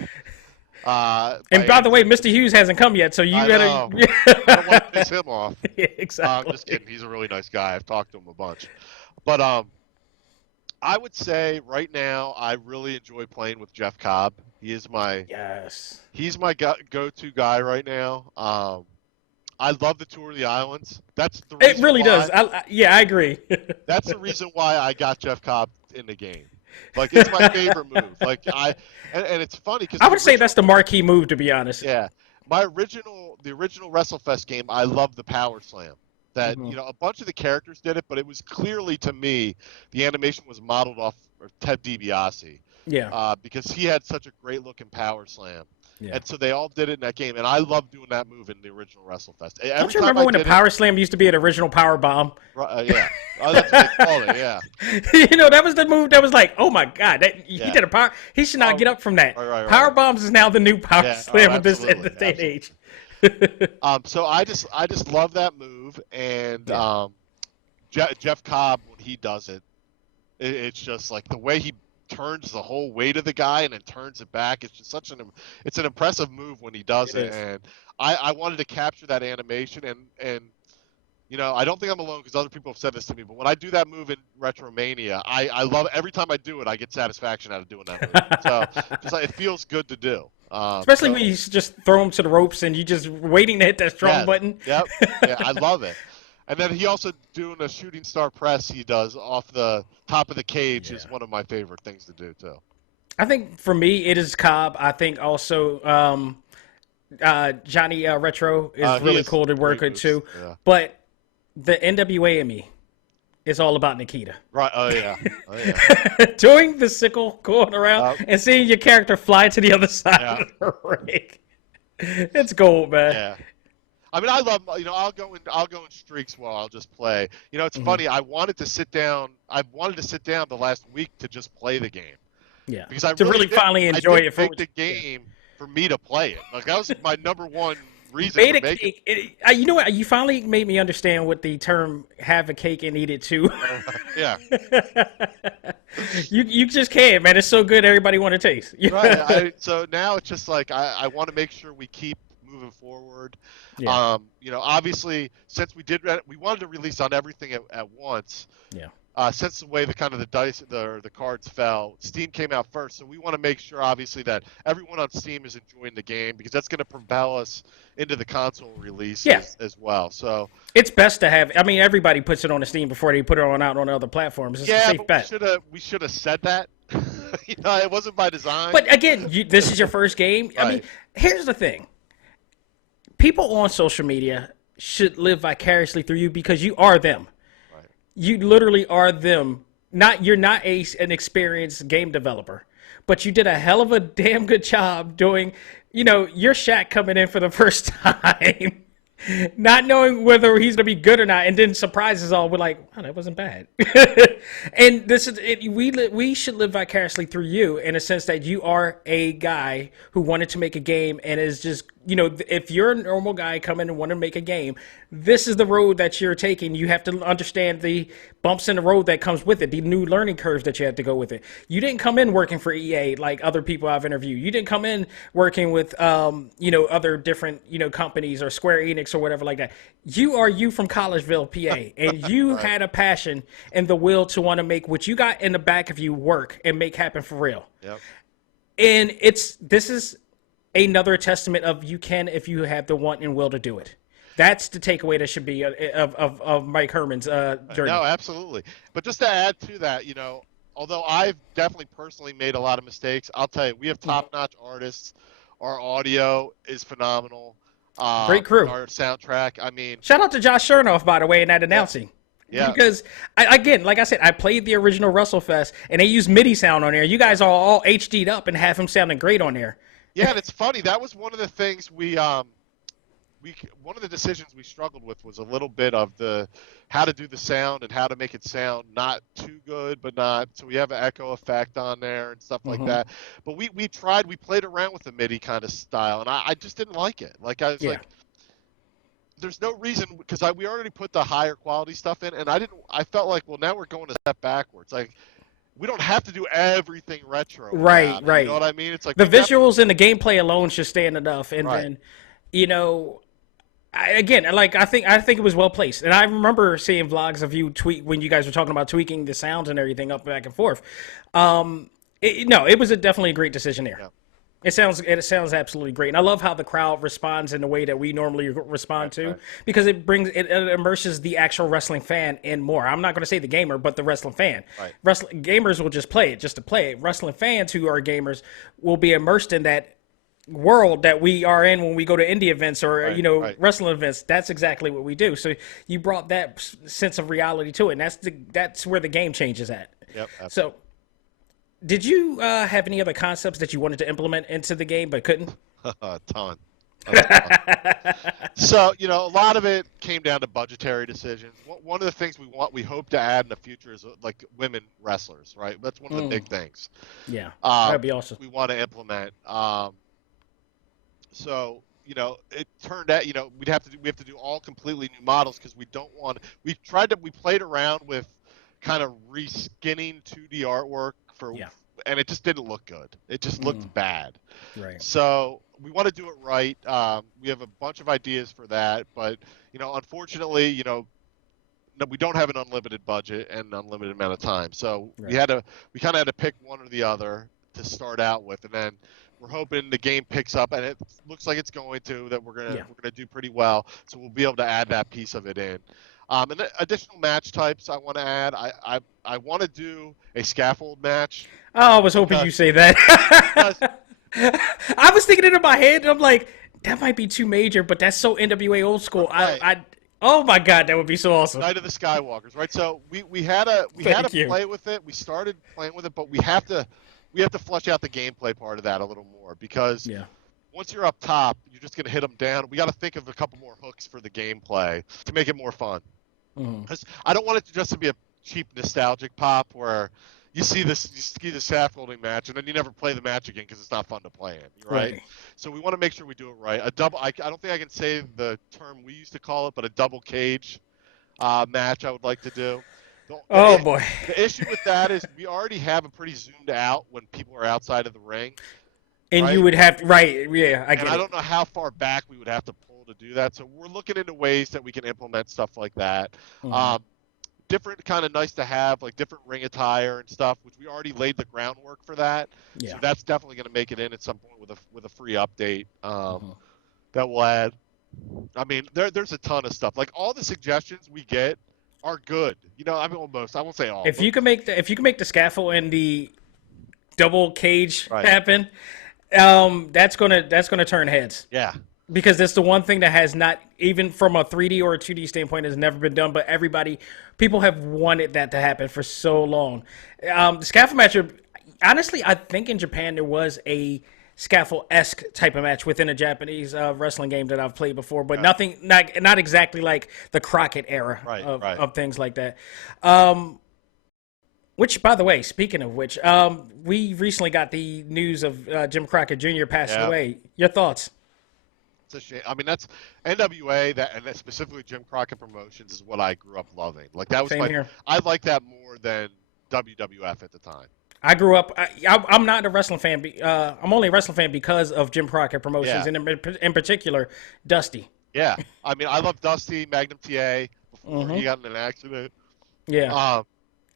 And by the way, Mr. Hughes hasn't come yet, so you I gotta. know. I don't want to piss him off. Yeah, exactly. I'm just kidding. He's a really nice guy. I've talked to him a bunch. But I would say right now I really enjoy playing with Jeff Cobb. He is my He's my go-to guy right now. I love the Tour of the Islands. That's the reason it really why, does. I agree. That's the reason why I got Jeff Cobb in the game. Like it's my favorite move. Like and it's funny because I would say that's the marquee move, to be honest. Yeah, the original WRESTLE FEST game, I love the Power Slam. That a bunch of the characters did it, but it was clearly to me the animation was modeled off of Ted DiBiase. Yeah. Because he had such a great looking Power Slam. Yeah. And so they all did it in that game, and I love doing that move in the original WRESTLE FEST. Don't you remember when the Power Slam used to be an original Power Bomb? Yeah. Oh, that's what they called it, yeah. That was the move that was like, oh my God, he did a power. He should not get up from that. Right. Power Bombs is now the new Power Slam at this day and age. So I just love that move, and Jeff Cobb, when he does it, it's just like the way he turns the whole weight of the guy and then turns it back. It's just it's an impressive move when he does it. And I wanted to capture that animation, and I don't think I'm alone because other people have said this to me, but when I do that move in Retromania, I love every time I do it. I get satisfaction out of doing that move. So just it feels good to do. Especially when you just throw him to the ropes and you just waiting to hit that strong button. Yep. Yeah, I love it. And then he also doing a shooting star press he does off the top of the cage is one of my favorite things to do too. I think for me it is Cobb. I think also Johnny Retro is really cool to work with too. Yeah. But the NWA in me is all about Nikita. Right. Oh yeah. Doing the sickle, going around, and seeing your character fly to the other side of the ring. It's gold, man. Yeah. I mean, I love, I'll go in streaks while I'll just play. It's funny. I wanted to sit down the last week to just play the game. Yeah. Because I really finally enjoy it. Make the game for me to play it. Like that was my number one reason for making it. You know what? You finally made me understand what the term "have a cake and eat it too." Yeah. You just can't, man. It's so good. Everybody want to taste. Right. So now it's just like I want to make sure we keep moving forward. Yeah. Obviously, since we wanted to release on everything at once. Yeah. Since the way the cards fell, Steam came out first, so we want to make sure, obviously, that everyone on Steam is enjoying the game because that's going to propel us into the console release as well. So it's best to have. I mean, everybody puts it on the Steam before they put it out on other platforms. It's a safe bet. We should have said that. It wasn't by design. But again, this is your first game. I mean, here's the thing. People on social media should live vicariously through you because you are them. Right. You literally are them. You're not an experienced game developer, but you did a hell of a damn good job doing, your Shaq coming in for the first time, not knowing whether he's gonna be good or not, and then surprises all. We're like, wow, that wasn't bad. And this is it. We should live vicariously through you in a sense that you are a guy who wanted to make a game and is just. If you're a normal guy coming and want to make a game, this is the road that you're taking. You have to understand the bumps in the road that comes with it, the new learning curves that you have to go with it. You didn't come in working for EA like other people I've interviewed. You didn't come in working with, other different, companies or Square Enix or whatever like that. You are you from Collegeville, PA, and you had a passion and the will to want to make what you got in the back of you work and make happen for real. Yep. And this is another testament of you can if you have the want and will to do it. That's the takeaway that should be of Mike Hermann's journey. No, absolutely. But just to add to that, although I've definitely personally made a lot of mistakes, I'll tell you, we have top-notch artists. Our audio is phenomenal. Great crew. Our soundtrack, I mean... Shout out to Josh Chernoff, by the way, in that announcing. Yeah. Because, again, like I said, I played the original WRESTLE Fest, and they used MIDI sound on there. You guys are all HD'd up and have him sounding great on there. Yeah, and it's funny. That was one of the things one of the decisions we struggled with was a little bit of how to do the sound and how to make it sound not too good, but not so we have an echo effect on there and stuff like that. But we played around with the MIDI kind of style, and I just didn't like it. Like I was like, there's no reason because we already put the higher quality stuff in, and I felt like, well, now we're going a step backwards. Like, we don't have to do everything retro. Right, right. You know what I mean? It's like the visuals and the gameplay alone should stand enough, and Right. then, you know, I think it was well placed, and I remember seeing vlogs of you tweet when you guys were talking about tweaking the sounds and everything up back and forth. It was definitely a great decision there. Yeah. It sounds absolutely great, and I love how the crowd responds in the way that we normally respond to, because it immerses the actual wrestling fan in more. I'm not going to say the gamer, but the wrestling fan. Right. Gamers will just play it just to play it. Wrestling fans who are gamers will be immersed in that world that we are in when we go to indie events or wrestling events. That's exactly what we do. So you brought that sense of reality to it, and that's where the game changes at. Yep. Absolutely. So did you have any other concepts that you wanted to implement into the game but couldn't? A ton. So, a lot of it came down to budgetary decisions. One of the things we hope to add in the future is like women wrestlers, right? That's one of the big things. Yeah, that'd be awesome. We want to implement. So, it turned out, we have to do all completely new models because we don't want. We played around with kind of reskinning 2D artwork and it just didn't look good. It just looked bad. Right. So we want to do it right. We have a bunch of ideas for that, but unfortunately, we don't have an unlimited budget and an unlimited amount of time. So we kind of had to pick one or the other to start out with, and then we're hoping the game picks up, and it looks like it's going to. That we're gonna do pretty well. So we'll be able to add that piece of it in. And additional match types I want to add. I want to do a scaffold match. Oh, I was hoping you say that. I was thinking it in my head, and I'm like, that might be too major, but that's so NWA old school. Right. Oh my God, that would be so awesome. Night of the Skywalkers, right? So we had to play with it. We started playing with it, but we have to flesh out the gameplay part of that a little more because once you're up top, you're just going to hit them down. We got to think of a couple more hooks for the gameplay to make it more fun. Because I don't want it to just be a cheap nostalgic pop where you see the scaffolding match and then you never play the match again because it's not fun to play in, right? So we want to make sure we do it right. I don't think I can say the term we used to call it, but a double cage match I would like to do. Boy. The issue with that is we already have a pretty zoomed out when people are outside of the ring. And you would have I don't know how far back we would have to pull to do that. So we're looking into ways that we can implement stuff like that. Different kind of nice to have, like different ring attire and stuff, which we already laid the groundwork for that. So that's definitely going to make it in at some point with a free update that we'll add. I mean, there's a ton of stuff. Like all the suggestions we get are good. I won't say all. If you can make the scaffold and the double cage happen, that's gonna turn heads. Yeah. Because that's the one thing that has not, even from a 3D or a 2D standpoint, has never been done. But people have wanted that to happen for so long. The scaffold match, honestly, I think in Japan there was a scaffold-esque type of match within a Japanese wrestling game that I've played before, but nothing, not exactly like the Crockett era of things like that. Which, by the way, speaking of which, we recently got the news of Jim Crockett Jr. passing away. Your thoughts? It's a shame. I mean, that's NWA, and specifically Jim Crockett Promotions is what I grew up loving. Like that was here. I like that more than WWF at the time. I grew up. I'm not a wrestling fan. I'm only a wrestling fan because of Jim Crockett Promotions, and in particular, Dusty. Yeah, I mean, I love Dusty, Magnum TA before he got in an accident. Yeah.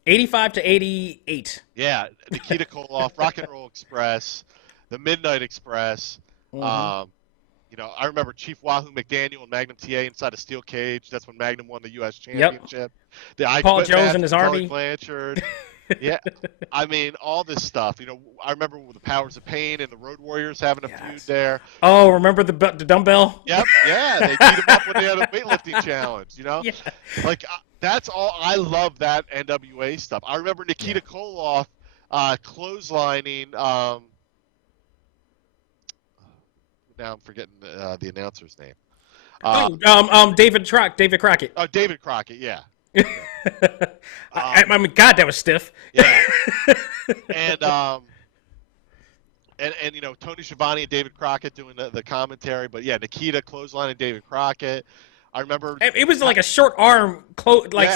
85 to 88. Yeah, Nikita Koloff, Rock and Roll Express, the Midnight Express. I remember Chief Wahoo McDaniel and Magnum TA inside a steel cage. That's when Magnum won the U.S. Championship. Paul Jones and his army. Blanchard. Yeah, I mean, all this stuff. I remember with the Powers of Pain and the Road Warriors having a feud there. Oh, remember the dumbbell? Yep, yeah. They beat him up when they had a weightlifting challenge, Yeah. Like, that's all. I love that NWA stuff. I remember Nikita Koloff clotheslining. Now I'm forgetting the announcer's name. David Crockett. Oh, David Crockett, yeah. I mean, God, that was stiff. Yeah. and Tony Schiavone and David Crockett doing the commentary, but yeah, Nikita clothesline and David Crockett. I remember it was like a short arm,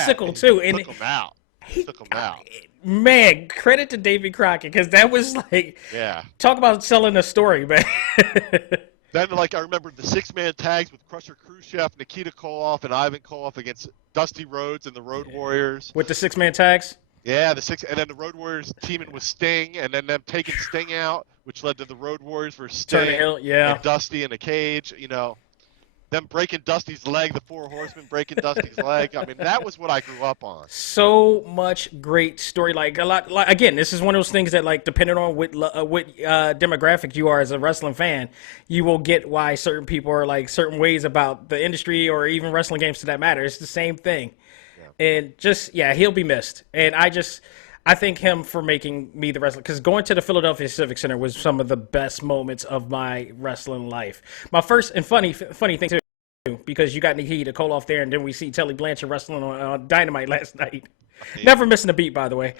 sickle too, and took him out. Took him out. Man, credit to David Crockett because that was like, talk about selling a story, man. Then, like, I remember the 6-man tags with Crusher Khrushchev, Nikita Koloff, and Ivan Koloff against Dusty Rhodes and the Road Warriors. With the 6-man tags? Yeah, and then the Road Warriors teaming with Sting, and then them taking Sting out, which led to the Road Warriors versus Sting and Dusty in a cage. You know, them breaking Dusty's leg, the 4 Horsemen breaking Dusty's leg. I mean, that was what I grew up on. So much great story. Like a lot. Like, again, this is one of those things that, like, depending on what demographic you are as a wrestling fan, you will get why certain people are like certain ways about the industry or even wrestling games, to that matter. It's the same thing. Yeah. And just he'll be missed. And I thank him for making me the wrestler, because going to the Philadelphia Civic Center was some of the best moments of my wrestling life. My first and funny thing too, because you got Nikita Koloff there, and then we see Tully Blanchard wrestling on Dynamite last night. Yeah. Never missing a beat, by the way.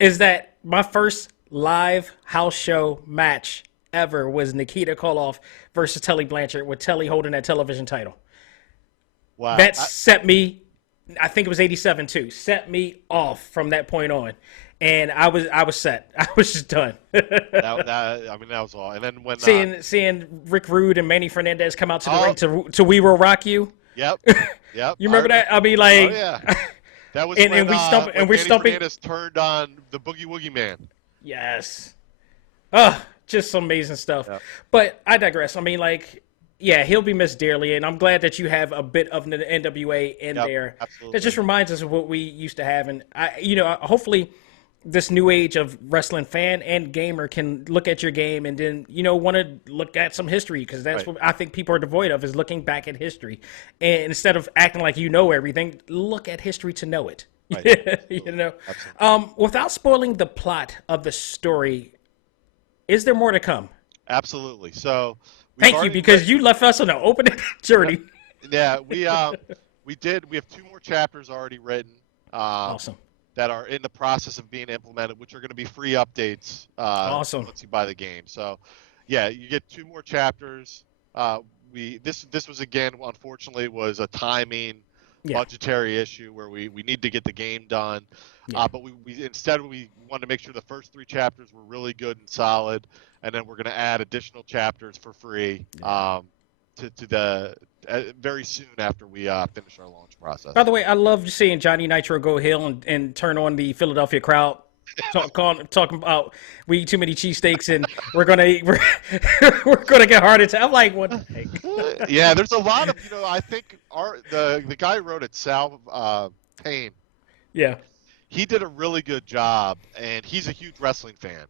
Is that my first live house show match ever was Nikita Koloff versus Tully Blanchard, with Tully holding that television title. Wow. That set me, I think it was 87 too, set me off from that point on. And I was set. I was just done. that was all. And then when seeing Rick Rude and Manny Fernandez come out to the ring to "We Will Rock You." Yep. You remember that? I mean, like, that was when Manny Fernandez turned on the Boogie Woogie Man. Yes. Just some amazing stuff. Yep. But I digress. I mean, like, he'll be missed dearly, and I'm glad that you have a bit of the NWA in there. Absolutely. That just reminds us of what we used to have, and hopefully this new age of wrestling fan and gamer can look at your game and then, want to look at some history, because that's what I think people are devoid of, is looking back at history. And instead of acting like you know everything, look at history to know it. Right. Without spoiling the plot of the story, is there more to come? Absolutely. So thank you, because you left us on an open journey. Yeah, we have 2 more chapters already written. Awesome. That are in the process of being implemented, which are going to be free updates. Awesome. Once you buy the game. So, you get 2 more chapters. This was, again, unfortunately, was a timing, budgetary issue where we need to get the game done. But we instead wanted to make sure the first 3 chapters were really good and solid, and then we're going to add additional chapters for free. To the very soon after we finish our launch process. By the way, I love seeing Johnny Nitro go hill and turn on the Philadelphia crowd, talking about we eat too many cheesesteaks and we're gonna get heart attack. I'm like, what the heck? Yeah, there's a lot of I think the guy who wrote it, Sal Payne. Yeah, he did a really good job, and he's a huge wrestling fan.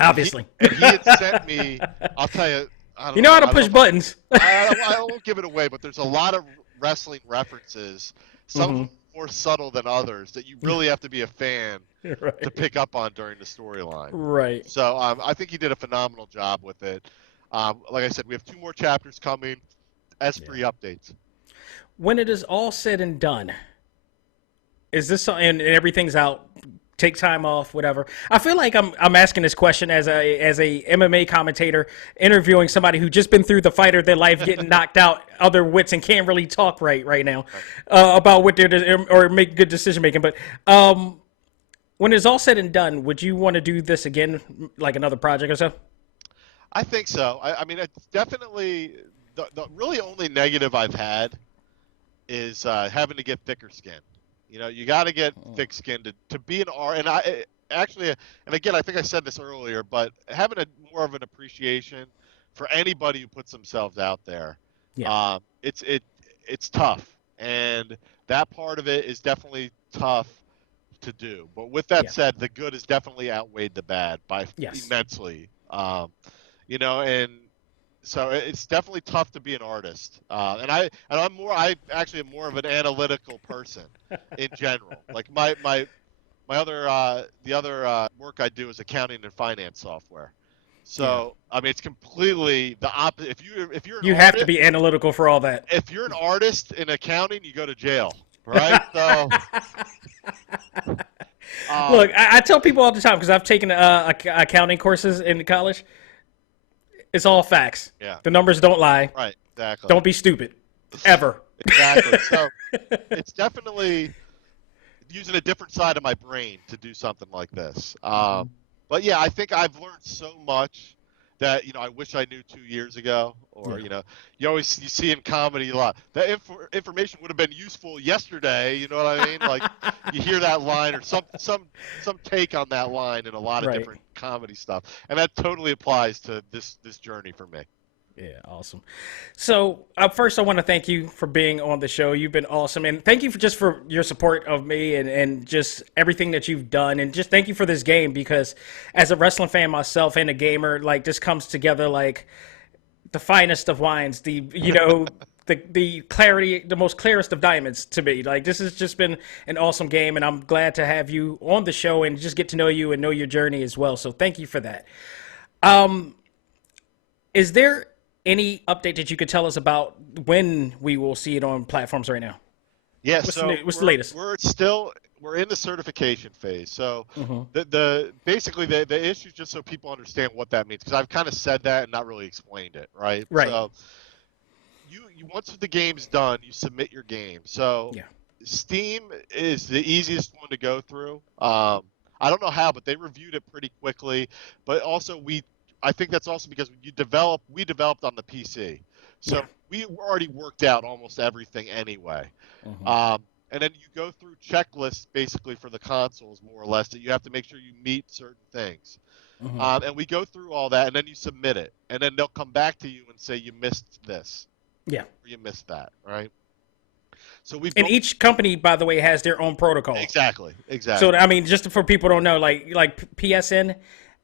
Obviously, and he had sent me. I'll tell you. You know how to push buttons. I won't give it away, but there's a lot of wrestling references, some more subtle than others, that you really have to be a fan to pick up on during the storyline. Right. So I think he did a phenomenal job with it. Like I said, we have 2 more chapters coming as free updates. When it is all said and done, is this something, and everything's out, take time off, whatever. I feel like I'm asking this question as a MMA commentator interviewing somebody who just been through the fight of their life, getting knocked out, other wits, and can't really talk right now about what they're or make good decision making. But when it's all said and done, would you want to do this again, like another project or so? I think so. I mean, it's definitely the really only negative I've had is having to get thicker skin. You got to get thick skin to be an R. And I actually, and again, I think I said this earlier, but having more of an appreciation for anybody who puts themselves out there, it's tough, and that part of it is definitely tough to do. But with that said, the good has definitely outweighed the bad by immensely. And so it's definitely tough to be an artist, and I actually am more of an analytical person in general. Like the other work I do is accounting and finance software. So I mean, it's completely the opposite. If you're you have to be analytical for all that. If you're an artist in accounting, you go to jail, right? So. Look, I tell people all the time, because I've taken accounting courses in college. It's all facts. Yeah. The numbers don't lie. Right. Exactly. Don't be stupid. Ever. Exactly. So it's definitely using a different side of my brain to do something like this. But yeah, I think I've learned so much that I wish I knew 2 years ago. Or you see in comedy a lot that information would have been useful yesterday. You know what I mean? Like you hear that line or some take on that line in a lot of Right. different comedy stuff, and that totally applies to this journey for me. Yeah, awesome. So first, I want to thank you for being on the show. You've been awesome, and thank you for your support of me and just everything that you've done, and just thank you for this game, because as a wrestling fan myself and a gamer, like, this comes together like the finest of wines. The clarity, the most clearest of diamonds to me. Like, this has just been an awesome game, and I'm glad to have you on the show and just get to know you and know your journey as well. So thank you for that. Is there any update that you could tell us about when we will see it on platforms right now? Yeah, what's the latest? We're in the certification phase. So basically the issue, just so people understand what that means, because I've kind of said that and not really explained it, right? Right. So you once the game's done, you submit your game. So Steam is the easiest one to go through. I don't know how, but they reviewed it pretty quickly. But also I think that's also because we developed on the PC. So we already worked out almost everything anyway. And then you go through checklists basically for the consoles, more or less, that you have to make sure you meet certain things. And we go through all that, and then you submit it. And then they'll come back to you and say you missed this. Yeah. Or you missed that, right? So and each company, by the way, has their own protocol. Exactly. So, I mean, just for people who don't know, like PSN,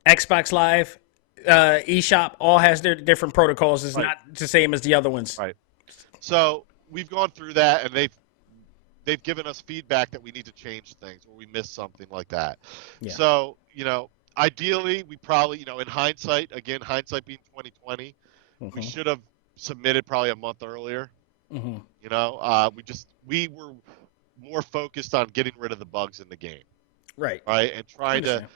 Xbox Live, eShop, all has their different protocols. It's not the same as the other ones. Right. So we've gone through that, and they've given us feedback that we need to change things or we missed something like that. Yeah. So, ideally, we probably, in hindsight being 2020, we should have submitted probably a month earlier. We were more focused on getting rid of the bugs in the game. Right. And trying to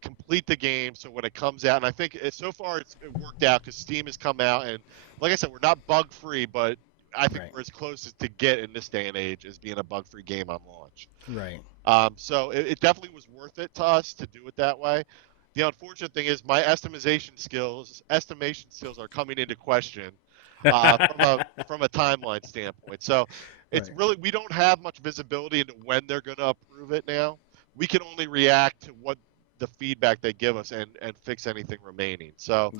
complete the game, so when it comes out, and I think so far it worked out, because Steam has come out, and like I said, we're not bug free, but I think we're as close as to get in this day and age as being a bug free game on launch. Right. So it definitely was worth it to us to do it that way. The unfortunate thing is my estimation skills are coming into question from a timeline standpoint. So it's really, we don't have much visibility into when they're going to approve it now. We can only react to what the feedback they give us and fix anything remaining. So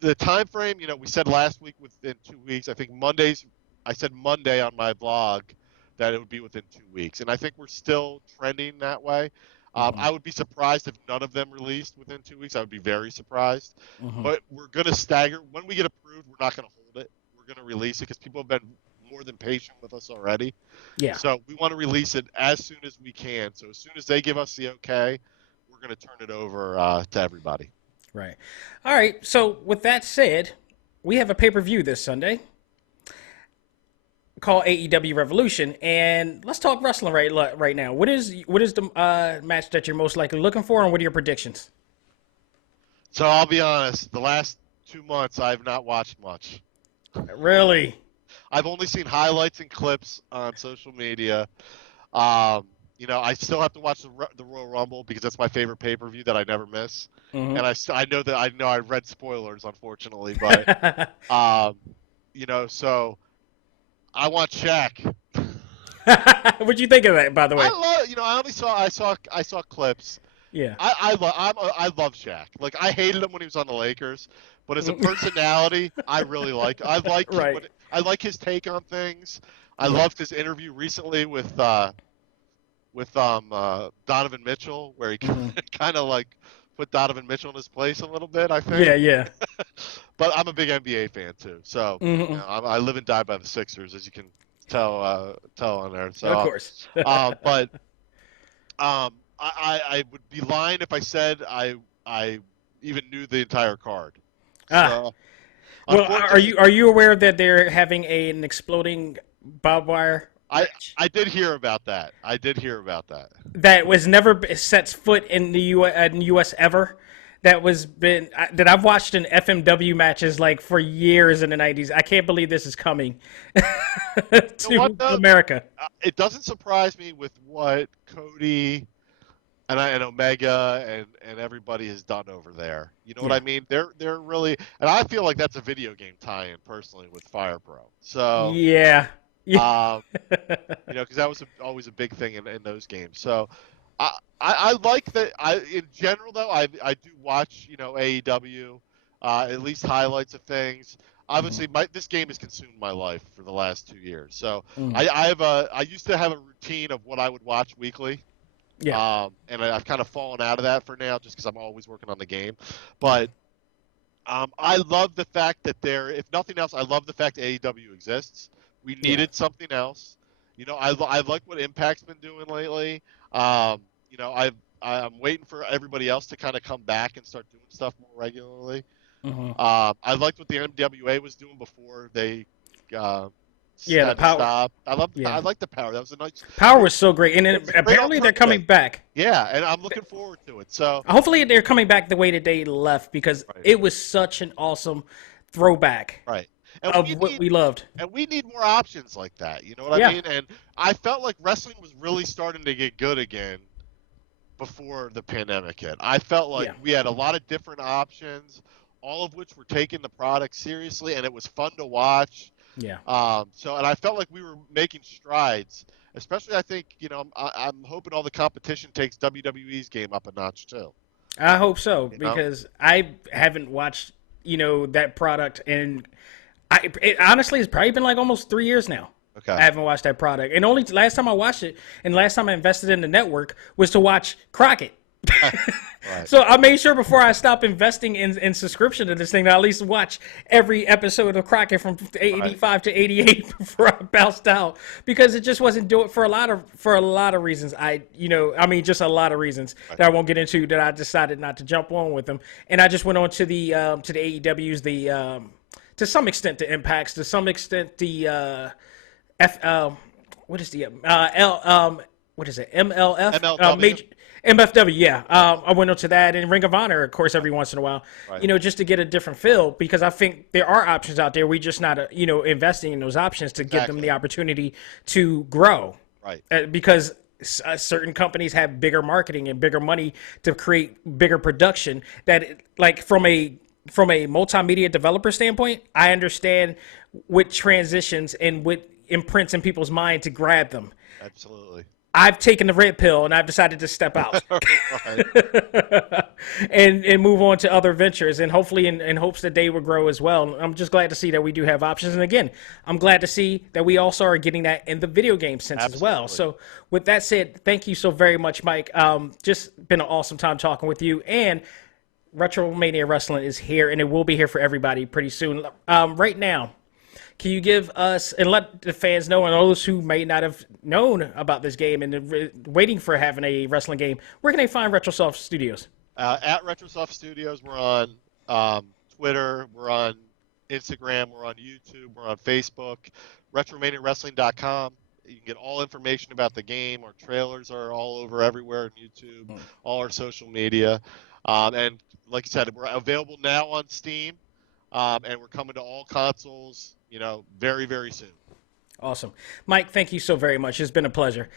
the time frame, we said last week within 2 weeks. I think I said Monday on my blog that it would be within 2 weeks, and I think we're still trending that way. I would be surprised if none of them released within 2 weeks. I would be very surprised. But we're going to stagger. When we get approved, we're not going to hold it. We're going to release it, because people have been more than patient with us already. Yeah. So we want to release it as soon as we can. So as soon as they give us the okay, we're going to turn it over to everybody. Right. All right. So with that said, we have a pay-per-view this Sunday called AEW Revolution, and let's talk wrestling right now. What is the match that you're most likely looking for, and what are your predictions? So I'll be honest, the last 2 months I've not watched much. Really? I've only seen highlights and clips on social media. I still have to watch the Royal Rumble, because that's my favorite pay-per-view that I never miss. And I know I read spoilers, unfortunately, but so I want Shaq. What'd you think of that, by the way? I saw clips. Yeah. I love Shaq. Like, I hated him when he was on the Lakers, but as a personality, I really like. I like his take on things. I loved his interview recently with Donovan Mitchell, where he kind of like put Donovan Mitchell in his place a little bit, I think. Yeah. But I'm a big NBA fan too, so I live and die by the Sixers, as you can tell on there. So, of course. But I would be lying if I said I even knew the entire card. So, well, are you aware that they're having an exploding barbed wire? I did hear about that. That was never sets foot in the U.S. ever. that I've watched in FMW matches like for years in the 90s. I can't believe this is coming to America. It doesn't surprise me with what Cody and Omega and everybody has done over there. You know what I mean? They're really, and I feel like that's a video game tie-in personally with Fire Pro. So yeah. You know, because that was always a big thing in those games. So I like that. In general though, I do watch, you know, AEW, at least highlights of things. Obviously, this game has consumed my life for the last 2 years. So I used to have a routine of what I would watch weekly. Yeah. And I've kind of fallen out of that for now, just because I'm always working on the game. But I love the fact that if nothing else, I love the fact that AEW exists. We needed something else. You know, I like what Impact's been doing lately. You know, I'm waiting for everybody else to kind of come back and start doing stuff more regularly. I liked what the NWA was doing before they the power. Stop. I like the power. That was a nice. Power was so great, and apparently they're coming back. Yeah, and I'm looking forward to it. So hopefully they're coming back the way that they left, because it was such an awesome throwback. Right. What we loved. And we need more options like that. You know what I mean? And I felt like wrestling was really starting to get good again before the pandemic hit. I felt like we had a lot of different options, all of which were taking the product seriously, and it was fun to watch. Yeah. And I felt like we were making strides, especially I think, you know, I'm hoping all the competition takes WWE's game up a notch too. I hope so, because I haven't watched, you know, that product, and it honestly has probably been like almost 3 years now. Okay. I haven't watched that product. And only last time I watched it and last time I invested in the network was to watch Crockett. Right. So I made sure before I stopped investing in subscription to this thing that I at least watch every episode of Crockett from 85 to 88 before I bounced out, because it just wasn't doing for a lot of reasons. Just a lot of reasons that I won't get into, that I decided not to jump on with them. And I just went on to the AEWs, to some extent the Impacts, to some extent the MLF? MFW, yeah. I went on to that, and Ring of Honor, of course, every once in a while, you know, just to get a different feel, because I think there are options out there. We just not, investing in those options to give them the opportunity to grow. Right. Because certain companies have bigger marketing and bigger money to create bigger production. That, like, from a multimedia developer standpoint, I understand what transitions and what imprints in people's mind to grab them. Absolutely. I've taken the red pill and I've decided to step out and move on to other ventures, and hopefully in hopes that they will grow as well. I'm just glad to see that we do have options. And again, I'm glad to see that we also are getting that in the video game sense as well. So with that said, thank you so very much, Mike. Just been an awesome time talking with you. And RETROMANIA Wrestling is here, and it will be here for everybody pretty soon. Right now, can you give us, and let the fans know, and those who may not have known about this game and waiting for having a wrestling game, where can they find Retrosoft Studios? At Retrosoft Studios, we're on Twitter, we're on Instagram, we're on YouTube, we're on Facebook, RETROMANIAWrestling.com. You can get all information about the game. Our trailers are all over everywhere on YouTube, all our social media. And like I said, we're available now on Steam, and we're coming to all consoles, very, very soon. Awesome. Mike, thank you so very much. It's been a pleasure.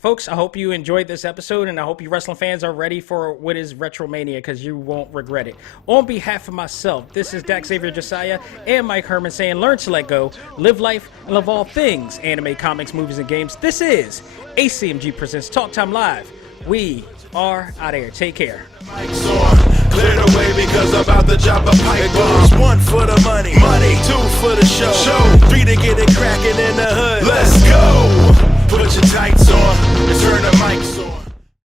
Folks, I hope you enjoyed this episode, and I hope you wrestling fans are ready for what is Retromania, because you won't regret it. On behalf of myself, this is Dak Xavier Josiah and Mike Hermann saying, learn to let go, live life, and love all things anime, comics, movies, and games. This is A.C.M.G. presents Talk Time Live. We are out of here. Take care. Mike's on, clear the way because I'm about to drop a pipe bomb. 1 for the money, 2 for the show, 3 to get it cracking in the hood. Let's go. Put your tights on and turn the mics on.